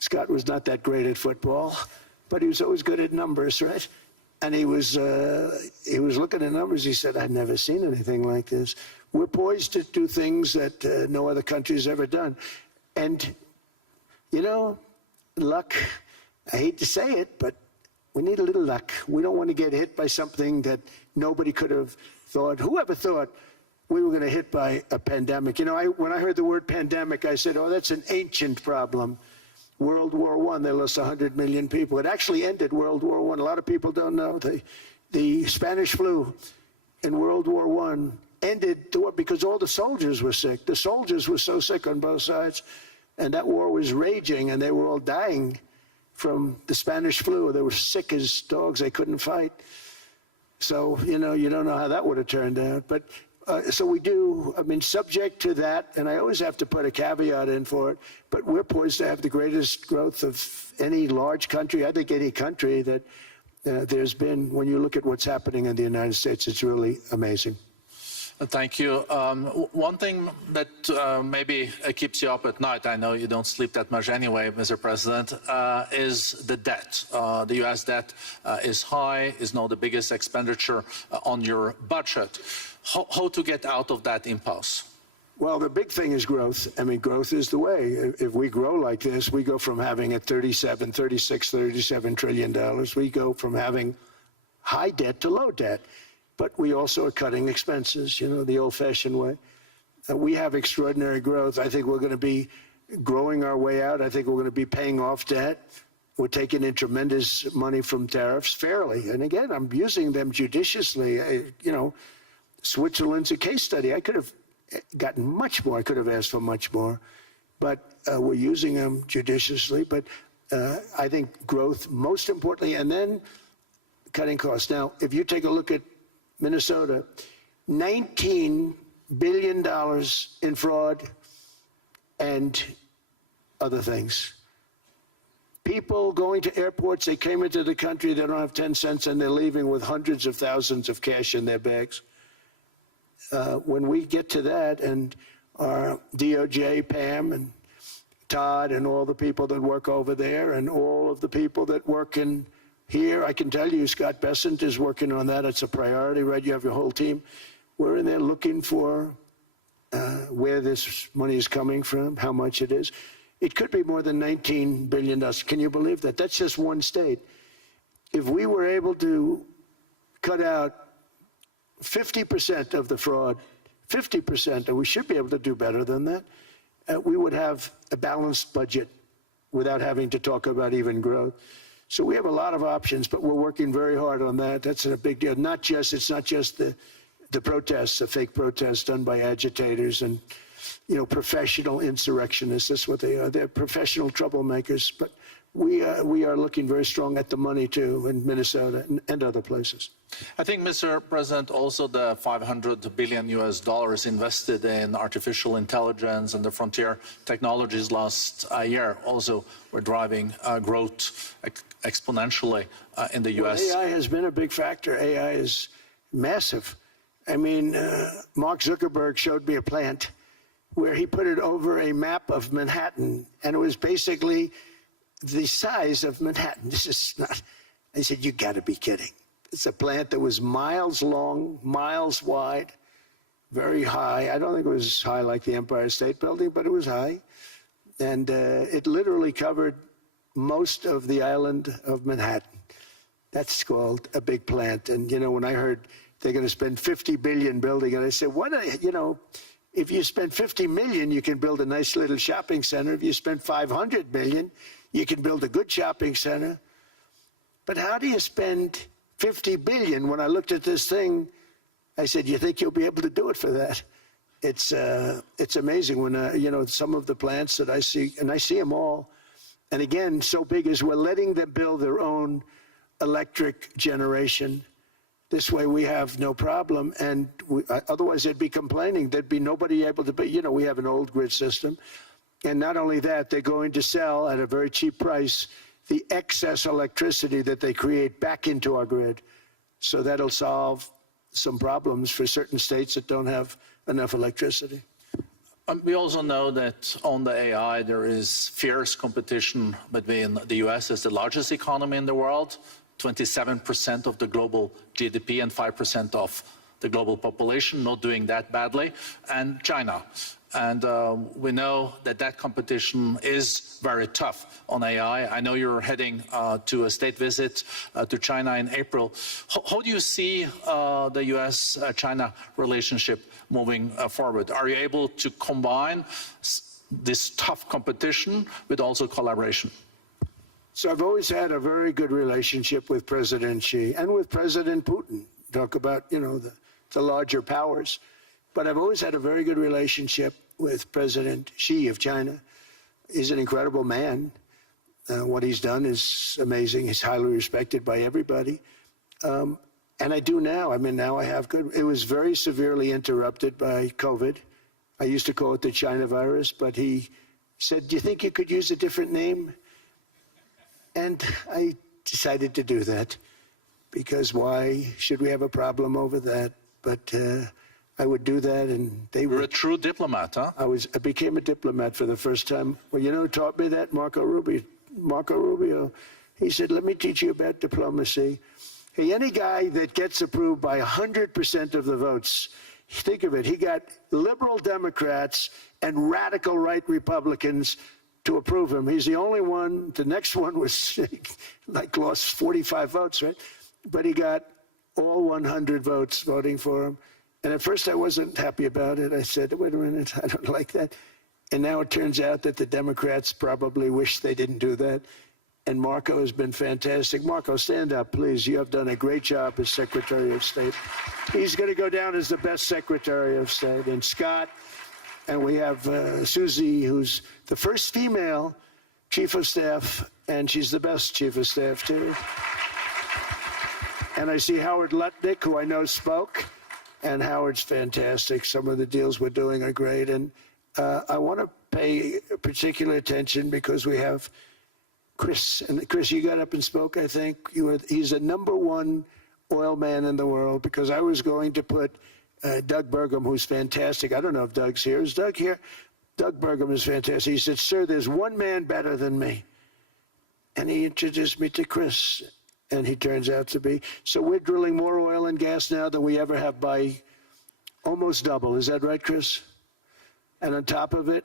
Scott was not that great at football, but he was always good at numbers, right? And he was looking at numbers. He said, "I've never seen anything like this." We're poised to do things that no other country has ever done. And, you know, luck, I hate to say it, but we need a little luck. We don't want to get hit by something that nobody could have thought. Whoever thought we were going to hit by a pandemic? You know, when I heard the word pandemic, I said, oh, that's an ancient problem. World War I, they lost 100 million people. It actually ended World War I. A lot of people don't know. The Spanish flu in World War I ended the war because all the soldiers were sick. The soldiers were so sick on both sides, and that war was raging, and they were all dying from the Spanish flu. They were sick as dogs. They couldn't fight. So, you know, you don't know how that would have turned out. But so we do, I mean, subject to that, and I always have to put a caveat in for it, but we're poised to have the greatest growth of any large country, I think any country that there's been. When you look at what's happening in the United States, it's really amazing. Thank you. One thing that maybe keeps you up at night, I know you don't sleep that much anyway, Mr. President, is the debt. The U.S. debt is high, is now the biggest expenditure on your budget. How to get out of that impasse? Well, the big thing is growth. I mean, growth is the way. If we grow like this, we go from having a $37 trillion. We go from having high debt to low debt. But we also are cutting expenses, you know, the old-fashioned way. We have extraordinary growth. I think we're going to be growing our way out. I think we're going to be paying off debt. We're taking in tremendous money from tariffs fairly. And again, I'm using them judiciously. You know, Switzerland's a case study. I could have gotten much more. I could have asked for much more. But we're using them judiciously. But I think growth, most importantly, and then cutting costs. Now, if you take a look at Minnesota, $19 billion in fraud and other things. People going to airports, they came into the country, they don't have 10 cents, and they're leaving with hundreds of thousands of cash in their bags. When we get to that, and our DOJ, Pam, and Todd, and all the people that work over there, and all of the people that work in here, I can tell you, Scott Bessent is working on that. It's a priority, right? You have your whole team. We're in there looking for where this money is coming from, how much it is. It could be more than $19 billion. Can you believe that? That's just one state. If we were able to cut out 50% of the fraud, 50%, and we should be able to do better than that, we would have a balanced budget without having to talk about even growth. So we have a lot of options, but we're working very hard on that. That's a big deal. It's not just the protests, the fake protests done by agitators and, you know, professional insurrectionists. That's what they are. They're professional troublemakers. But we are looking very strong at the money too in Minnesota and other places. I think, Mr. President, also the $500 billion invested in artificial intelligence and the frontier technologies last year also were driving growth exponentially in the U.S. Well, AI has been a big factor. AI is massive. I mean, Mark Zuckerberg showed me a plant where he put it over a map of Manhattan, and it was basically the size of Manhattan. This is not, I said, you got to be kidding. It's a plant that was miles long, miles wide, very high. I don't think it was high like the Empire State Building, but it was high. And it literally covered most of the island of Manhattan. That's called a big plant. And, you know, when I heard they're going to spend $50 billion building it, I said, you know, if you spend $50 million, you can build a nice little shopping center. If you spend $500 million, you can build a good shopping center. But how do you spend $50 billion? When I looked at this thing, I said, you think you'll be able to do it for that? It's amazing when, you know, some of the plants that I see, and I see them all. And again, so big is we're letting them build their own electric generation. This way we have no problem. And otherwise they'd be complaining. There'd be nobody able to be, you know, we have an old grid system. And not only that, they're going to sell at a very cheap price the excess electricity that they create back into our grid. So that'll solve some problems for certain states that don't have enough electricity. We also know that on the AI, there is fierce competition between the U.S. as the largest economy in the world 27% of the global GDP and 5% of the global population, not doing that badly, and China. And we know that that competition is very tough on AI. I know you're heading to a state visit to China in April. How do you see the US-China relationship moving forward? Are you able to combine this tough competition with also collaboration? So I've always had a very good relationship with President Xi and with President Putin. Talk about, the larger powers. But I've always had a very good relationship with President Xi of China. He's an incredible man. What he's done is amazing. He's highly respected by everybody. And I do now. I mean, now I have good. It was very severely interrupted by COVID. I used to call it the China virus, but he said, "Do you think you could use a different name?" And I decided to do that because why should we have a problem over that? But I would do that, and they were. You're a true diplomat, huh? I became a diplomat for the first time. Well, you know who taught me that? Marco Rubio. He said, "Let me teach you about diplomacy." Hey, any guy that gets approved by 100% of the votes, think of it, he got liberal Democrats and radical right Republicans to approve him. He's the only one. The next one was lost 45 votes, right? But he got all 100 votes voting for him. And at first I wasn't happy about it. I said, wait a minute, I don't like that. And now it turns out that the Democrats probably wish they didn't do that. And Marco has been fantastic. Marco, stand up, please. You have done a great job as Secretary of State. He's going to go down as the best Secretary of State. And Scott, and we have Susie, who's the first female Chief of Staff, and she's the best Chief of Staff, too. And I see Howard Lutnick, who I know spoke, and Howard's fantastic. Some of the deals we're doing are great. And I want to pay particular attention because we have Chris. And Chris, you got up and spoke, I think. He's the #1 oil man in the world because I was going to put Doug Burgum, who's fantastic. I don't know if Doug's here. Is Doug here? Doug Burgum is fantastic. He said, "Sir, there's one man better than me." And he introduced me to Chris. And he turns out to be. So we're drilling more oil and gas now than we ever have by almost double. Is that right, Chris? And on top of it,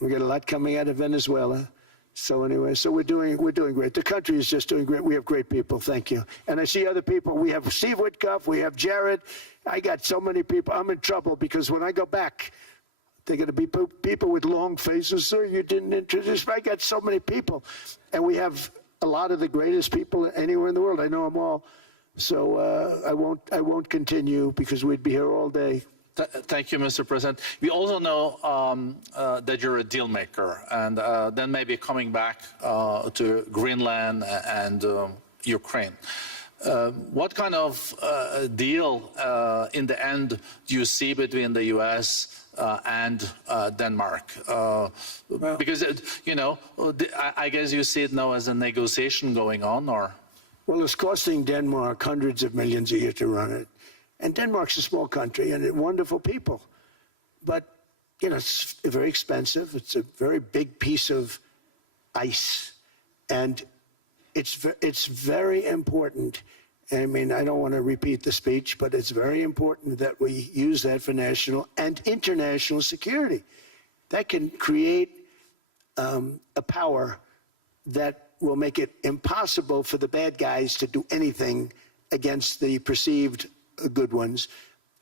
we get a lot coming out of Venezuela. So anyway, so we're doing great. The country is just doing great. We have great people. Thank you. And I see other people. We have Steve Witkoff. We have Jared. I got so many people. I'm in trouble because when I go back, they're going to be people with long faces. Sir, you didn't introduce me. I got so many people. And we have a lot of the greatest people anywhere in the world. I know them all. So I won't continue because we'd be here all day. Thank you, Mr. President. We also know that you're a deal maker, and then maybe coming back to Greenland and Ukraine. What kind of deal in the end do you see between the U.S. And Denmark? Because, I guess you see it now as a negotiation going on, or? Well, it's costing Denmark hundreds of millions a year to run it. And Denmark's a small country and wonderful people. But, it's very expensive. It's a very big piece of ice. And it's very important. I mean, I don't want to repeat the speech, but it's very important that we use that for national and international security. That can create a power that will make it impossible for the bad guys to do anything against the perceived good ones.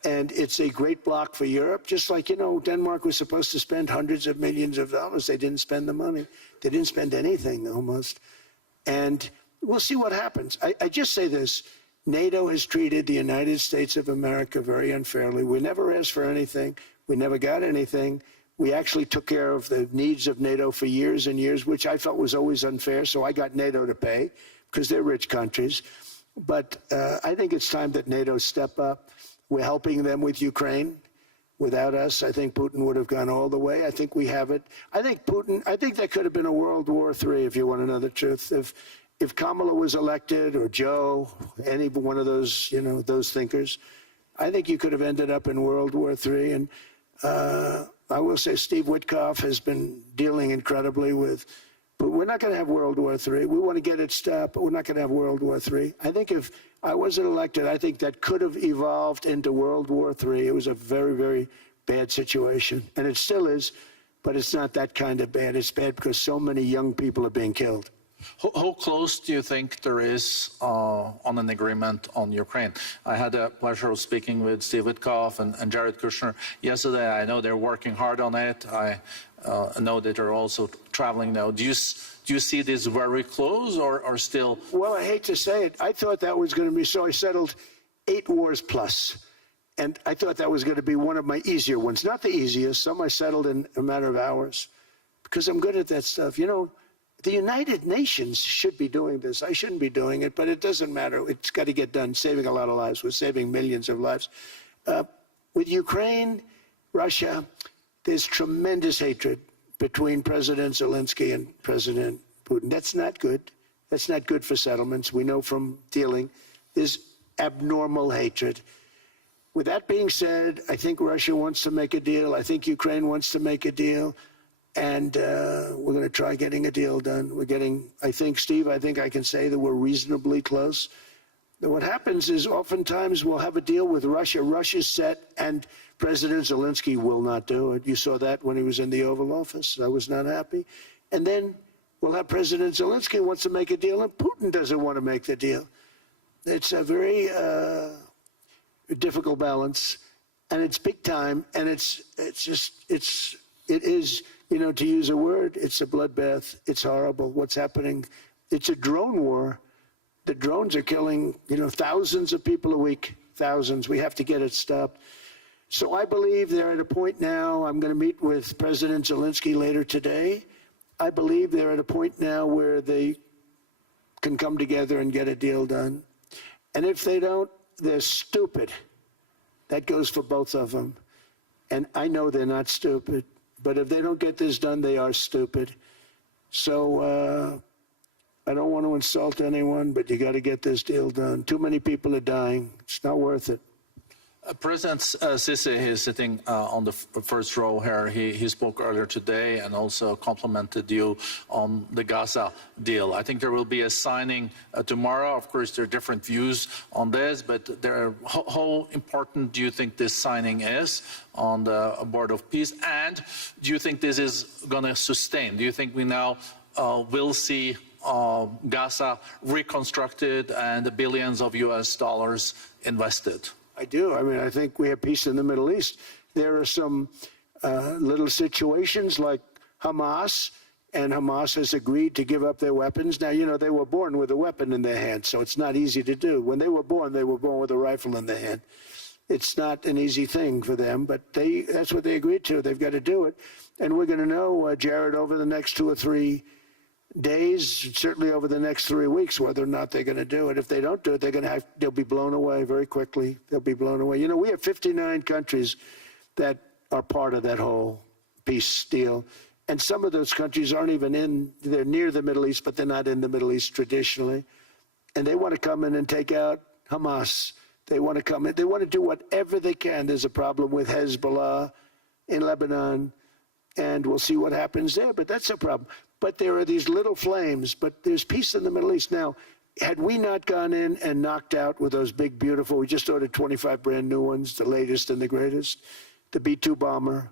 And it's a great block for Europe, just like, Denmark was supposed to spend hundreds of millions of dollars. They didn't spend the money. They didn't spend anything, almost. And we'll see what happens. I just say this. NATO has treated the United States of America very unfairly. We never asked for anything. We never got anything. We actually took care of the needs of NATO for years and years, which I felt was always unfair. So I got NATO to pay because they're rich countries. But I think it's time that NATO step up. We're helping them with Ukraine. Without us, I think Putin would have gone all the way. I think we have it. I think there could have been a World War III, if you want to know the truth. If Kamala was elected, or Joe, any one of those, those thinkers, I think you could have ended up in World War III. And I will say Steve Witkoff has been dealing incredibly with But we're not going to have World War III. We want to get it stopped, but we're not going to have World War III. I think if I wasn't elected, I think that could have evolved into World War III. It was a very, very bad situation, and it still is, but it's not that kind of bad. It's bad because so many young people are being killed. How close do you think there is on an agreement on Ukraine? I had the pleasure of speaking with Steve Witkoff and Jared Kushner yesterday. I know they're working hard on it. I know that they're also traveling now. Do you see this very close or still? Well, I hate to say it. I thought that was going to be so. I settled 8 wars plus. And I thought that was going to be one of my easier ones. Not the easiest. Some I settled in a matter of hours because I'm good at that stuff. You know, the United Nations should be doing this. I shouldn't be doing it, but it doesn't matter. It's got to get done, saving a lot of lives. We're saving millions of lives. With Ukraine, Russia, there's tremendous hatred between President Zelensky and President Putin. That's not good. That's not good for settlements. We know from dealing. There's abnormal hatred. With that being said, I think Russia wants to make a deal. I think Ukraine wants to make a deal. And we're going to try getting a deal done. We're getting, I think, Steve, I think I can say that we're reasonably close. And what happens is oftentimes we'll have a deal with Russia. Russia's set, and President Zelensky will not do it. You saw that when he was in the Oval Office. I was not happy. And then we'll have President Zelensky wants to make a deal, and Putin doesn't want to make the deal. It's a very difficult balance, and it's big time, and it is, you know, to use a word, it's a bloodbath. It's horrible what's happening. It's a drone war. The drones are killing, you know, thousands of people a week, thousands. We have to get it stopped. So I believe they're at a point now. I'm going to meet with President Zelensky later today. I believe they're at a point now where they can come together and get a deal done. And if they don't, they're stupid. That goes for both of them. And I know they're not stupid. But if they don't get this done, they are stupid. So I don't want to insult anyone, but you got to get this deal done. Too many people are dying. It's not worth it. President Sisi is sitting on the first row here. He spoke earlier today and also complimented you on the Gaza deal. I think there will be a signing tomorrow. Of course, there are different views on this, but how important do you think this signing is on the Board of Peace? And do you think this is going to sustain? Do you think we now will see Gaza reconstructed and the billions of US dollars invested? I do. I mean, I think we have peace in the Middle East. There are some little situations like Hamas, and Hamas has agreed to give up their weapons. Now, you know, they were born with a weapon in their hand, so it's not easy to do. When they were born with a rifle in their hand. It's not an easy thing for them, but that's what they agreed to. They've got to do it. And we're going to know, Jared, over the next 2 or 3 days, certainly over the next 3 weeks, whether or not they're going to do it. If they don't do it, they'll be blown away very quickly. They'll be blown away. You know, we have 59 countries that are part of that whole peace deal. And some of those countries aren't even they're near the Middle East, but they're not in the Middle East traditionally. And they want to come in and take out Hamas. They want to come in. They want to do whatever they can. There's a problem with Hezbollah in Lebanon, and we'll see what happens there. But that's a problem. But there are these little flames, but there's peace in the Middle East. Now, had we not gone in and knocked out with those big, beautiful, we just ordered 25 brand new ones, the latest and the greatest, the B-2 bomber.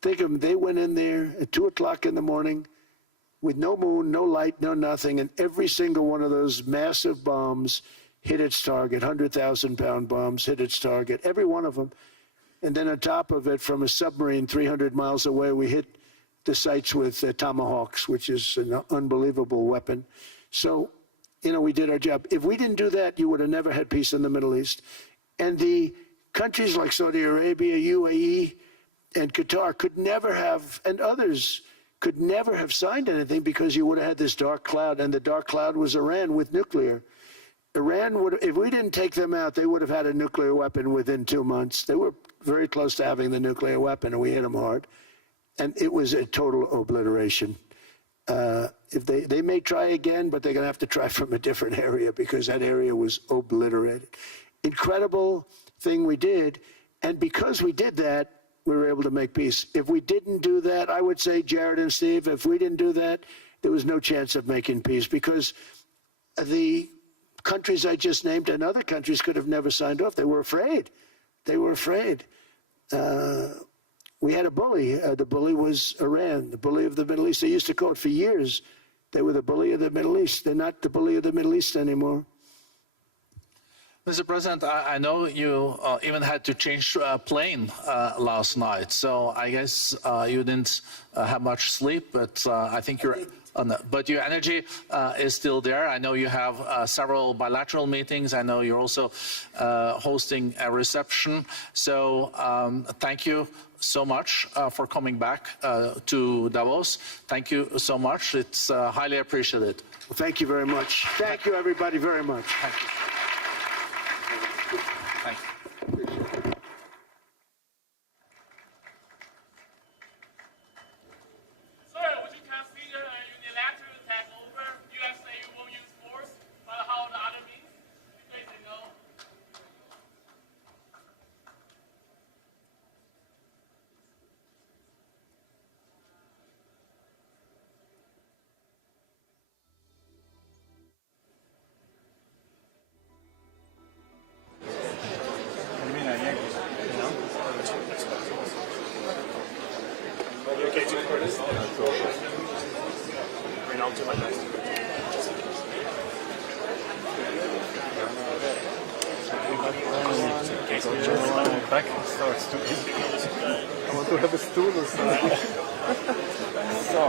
Think of them, they went in there at 2 o'clock in the morning with no moon, no light, no nothing, and every single one of those massive bombs hit its target, 100,000-pound bombs hit its target, every one of them. And then on top of it, from a submarine 300 miles away, we hit the sites with tomahawks, which is an unbelievable weapon. So, you know, we did our job. If we didn't do that, you would have never had peace in the Middle East. And the countries like Saudi Arabia, UAE, and Qatar could never have, and others could never have signed anything because you would have had this dark cloud, and the dark cloud was Iran with nuclear. Iran would, if we didn't take them out, they would have had a nuclear weapon within 2 months. They were very close to having the nuclear weapon, and we hit them hard. And it was a total obliteration. If they may try again, but they're going to have to try from a different area because that area was obliterated. Incredible thing we did. And because we did that, we were able to make peace. If we didn't do that, I would say, Jared and Steve, if we didn't do that, there was no chance of making peace because the countries I just named and other countries could have never signed off. They were afraid. They were afraid. We had a bully. The bully was Iran, the bully of the Middle East. They used to call it for years. They were the bully of the Middle East. They're not the bully of the Middle East anymore. Mr. President, I know you even had to change plane last night, so I guess you didn't have much sleep, but I think you're... but your energy is still there. I know you have several bilateral meetings. I know you're also hosting a reception. So thank you so much for coming back to Davos. Thank you so much. It's highly appreciated. Well, thank you very much. Thank you, everybody, very much. Thank you. Thank you. Back starts to I want to have a stool or something. So,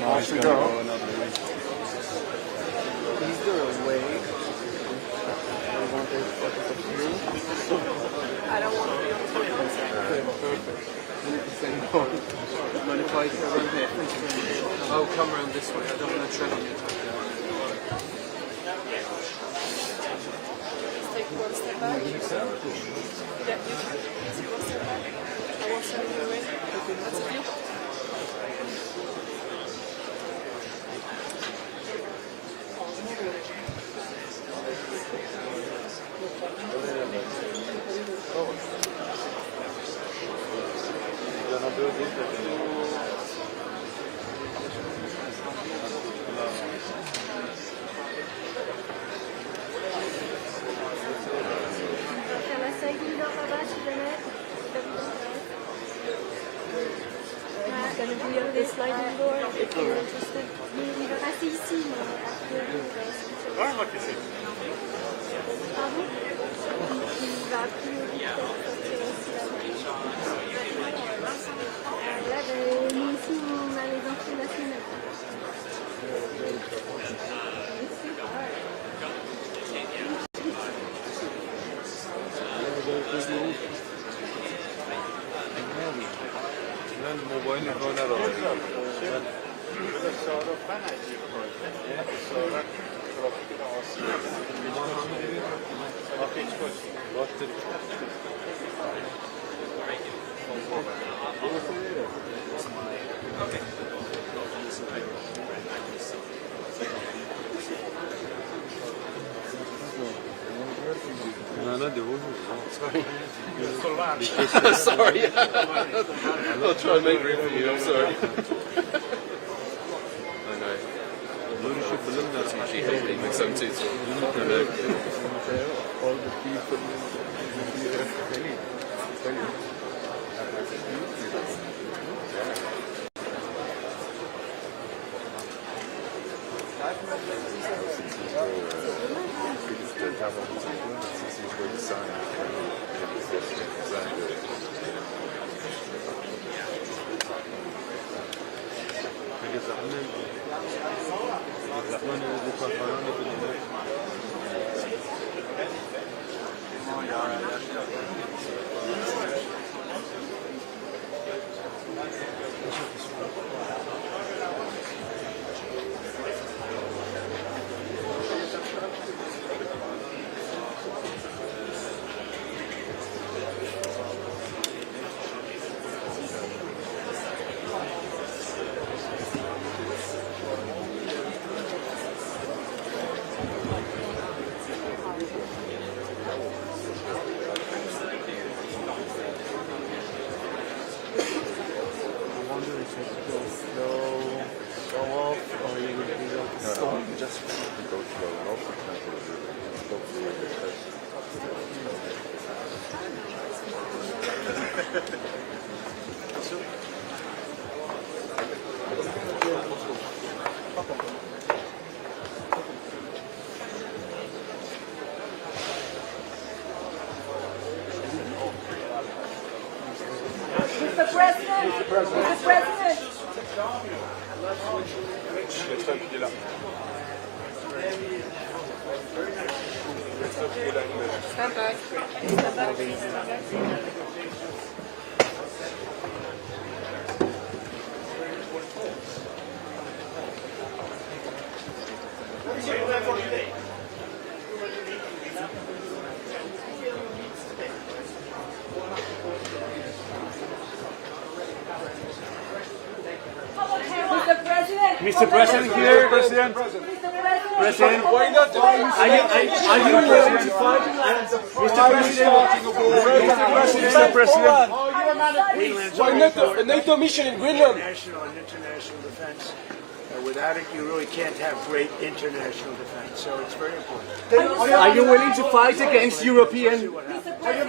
now he's going to go another way. Is there a way I want to focus on you? I don't want to be on the toilet. Okay, perfect. We need to send home. Mind if I go around here? Oh, come around this way. I don't want to tread on you. Take one step back. Yeah, you can. Take one step back. I won't send you away. That's a deal. Sliding door, if you're interested. Il va passer ici, mais après, pardon? Il va plus vite là, nous ici, on a les entrées la semaine. Sorry. I'll try and make room for you, I'm sorry. I know. That's what she hates being so too. All the people Mr. President! Mr. President! Stand back. Stand back, please. Stand back. Mr. President here, President. President, are you willing to fight? Mr. President. A NATO mission in Greenland. National and international defense. Without it, you really can't have great international defense. So it's very important. Are you willing to fight against European? Mr. President,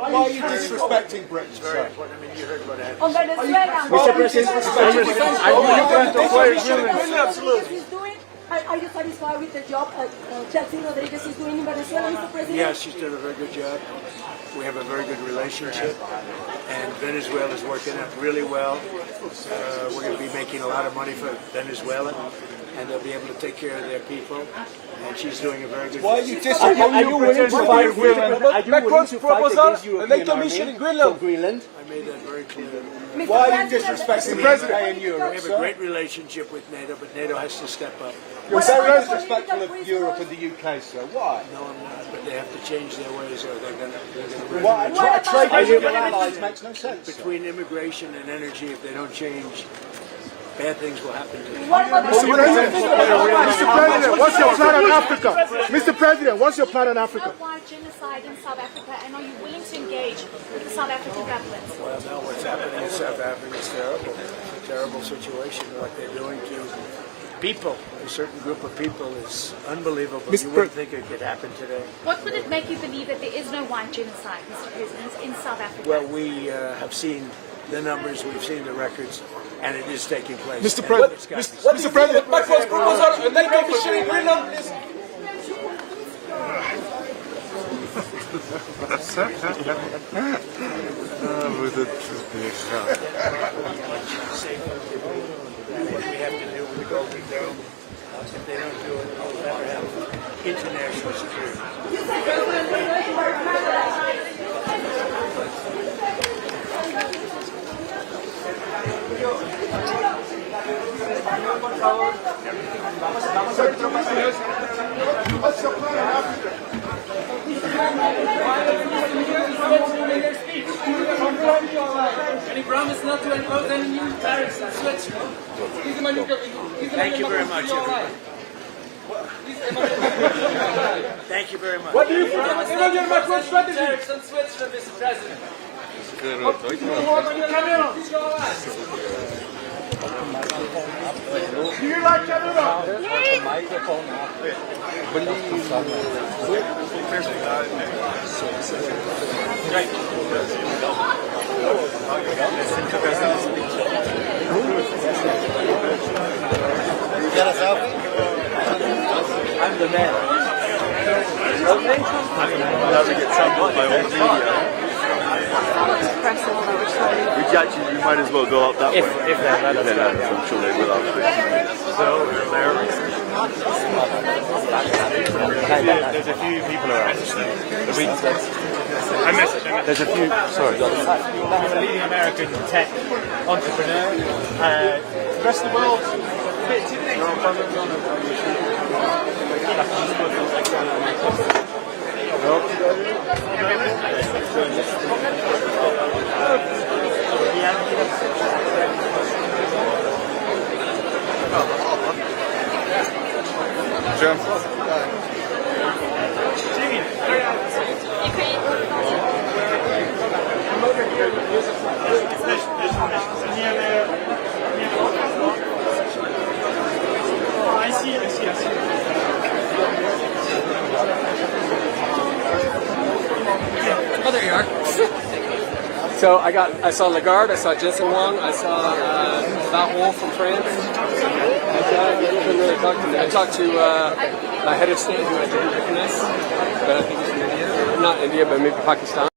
why are you disrespecting Britain? It's very important. I mean, you heard what happened. On Venezuela. Mr. President, are you going to fight Greenland? Absolutely. Are you satisfied with the job Chelsea Rodriguez is doing in Venezuela, Mr. President? Yes, she's done a very good job. We have a very good relationship, and Venezuela is working out really well. We're going to be making a lot of money for Venezuela, and they'll be able to take care of their people. And she's doing a very good job. Why are you disrespecting? Are you willing to fight Greenland? Are you willing Macron's to fight proposal, against a European NATO mission in army Greenland. for Greenland? I made that very clear. Why are you disrespecting the President in We Europe, have a sir? great relationship with NATO, but NATO has to step up. You're very disrespectful of Europe and the UK, sir. Why? No, I'm not, but they have to change their ways, or they're going to Why? A trade deal with allies makes no sense. sir. between immigration and energy. If they don't change, bad things will happen to them. Mr. President, what's your plan on Africa? Mr. President, what's your plan on Africa? Why genocide in South Africa, and are you willing to engage with the South African government? Well, no, what's happening in South Africa is terrible. It's a terrible situation. What they're doing to people, a certain group of people, is unbelievable. You wouldn't think it could happen today. What would it make you believe that there is no white genocide, Mr. President, in South Africa? Well, we have seen the numbers, we've seen the records, and it is taking place. Mr. President, Mr. President, Macron's proposal, a NATO mission in Greenland. What we have to do with the Golden Dome, if they don't do it, we'll never have international security. What's your plan on Africa? And he promised not to impose any new tariffs and switch. Thank you very much, everybody. Thank you very much. What do you promise? Emmanuel Macron's strategy. Tariffs and switch, Mr. President. Do you like Canada? I'm the man. Never get trampled by all the media. We might as well go up that way. If they're relevant. I'm sure they will have. So, There's a few people around. There's a few, sorry. I'm a leading American tech entrepreneur. The rest of the world, a bit Oh, there you are. So I saw Lagarde, I saw Jensen Wong, I saw Davos from France. I talked to my head of state who I didn't recognize, but I think he's from India, or not India, but maybe Pakistan.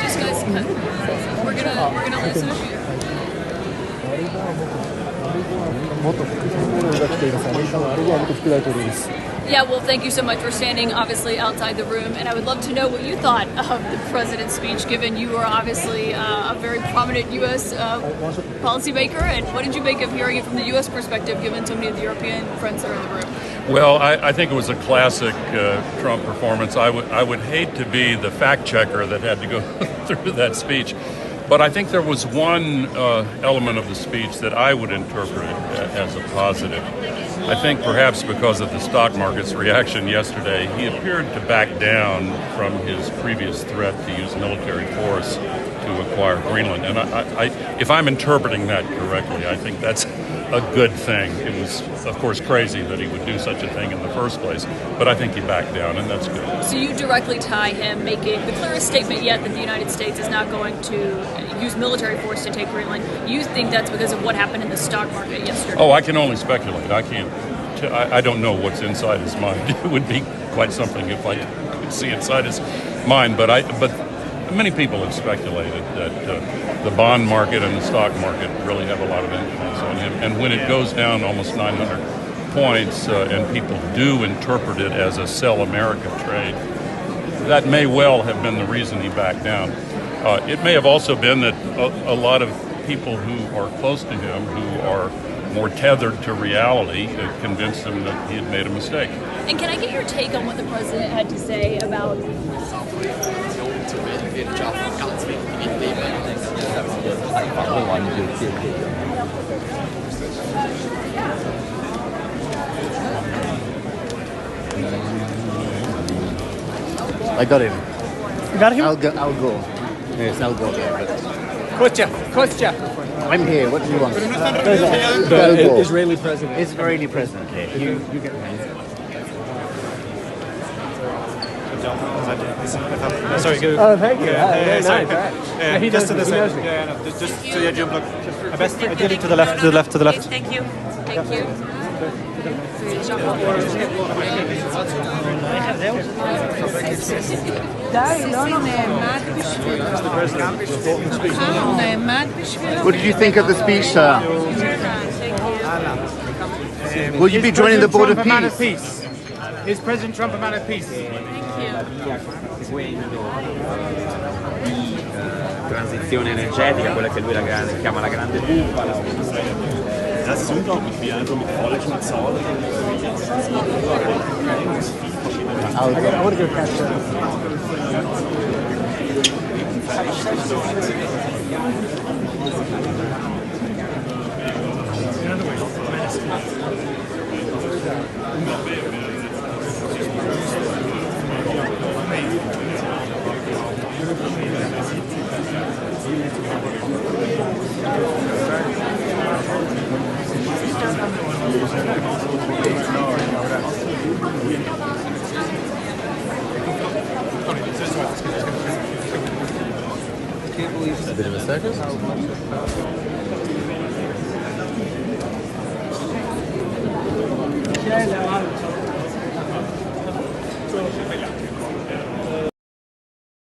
Just guys, we're gonna listen to you. Yeah, well, thank you so much for standing, obviously, outside the room. And I would love to know what you thought of the president's speech, given you are obviously a very prominent U.S. Policymaker. And what did you make of hearing it from the U.S. perspective, given so many of the European friends that are in the room? Well, I think it was a classic Trump performance. I would hate to be the fact checker that had to go through that speech. But I think there was one element of the speech that I would interpret as a positive. I think perhaps because of the stock market's reaction yesterday, he appeared to back down from his previous threat to use military force to acquire Greenland. And if I'm interpreting that correctly, I think that's a good thing. It was, of course, crazy that he would do such a thing in the first place, but I think he backed down, and that's good. So you directly tie him making the clearest statement yet that the United States is not going to use military force to take Greenland. You think that's because of what happened in the stock market yesterday? Oh, I can only speculate. I don't know what's inside his mind. It would be quite something if I could see inside his mind, but many people have speculated that the bond market and the stock market really have a lot of influence on him. And when it goes down almost 900 points and people do interpret it as a sell America trade, that may well have been the reason he backed down. It may have also been that a lot of people who are close to him, who are more tethered to reality, convinced him that he had made a mistake. And can I get your take on what the president had to say about I got him. You got him? I'll go. Yes, I'll go there. Kostya. I'm here. What do you want? The Israeli president. Israeli president. Okay. You get me. Sorry, go. Oh, thank you. Sorry. He Just to knows the me. side. Just so you do look. Ideally to the left, to the left, to the left. Thank you. Thank you. What did you think of the speech, sir? Will you be joining the Board of Peace? Is President Trump a man of peace? Transizione energetica, quella che lui chiama la grande bufala. Das ist unglaublich, wie einfach mit falschen Zahlen. I want to go catch that. A bit of a circus?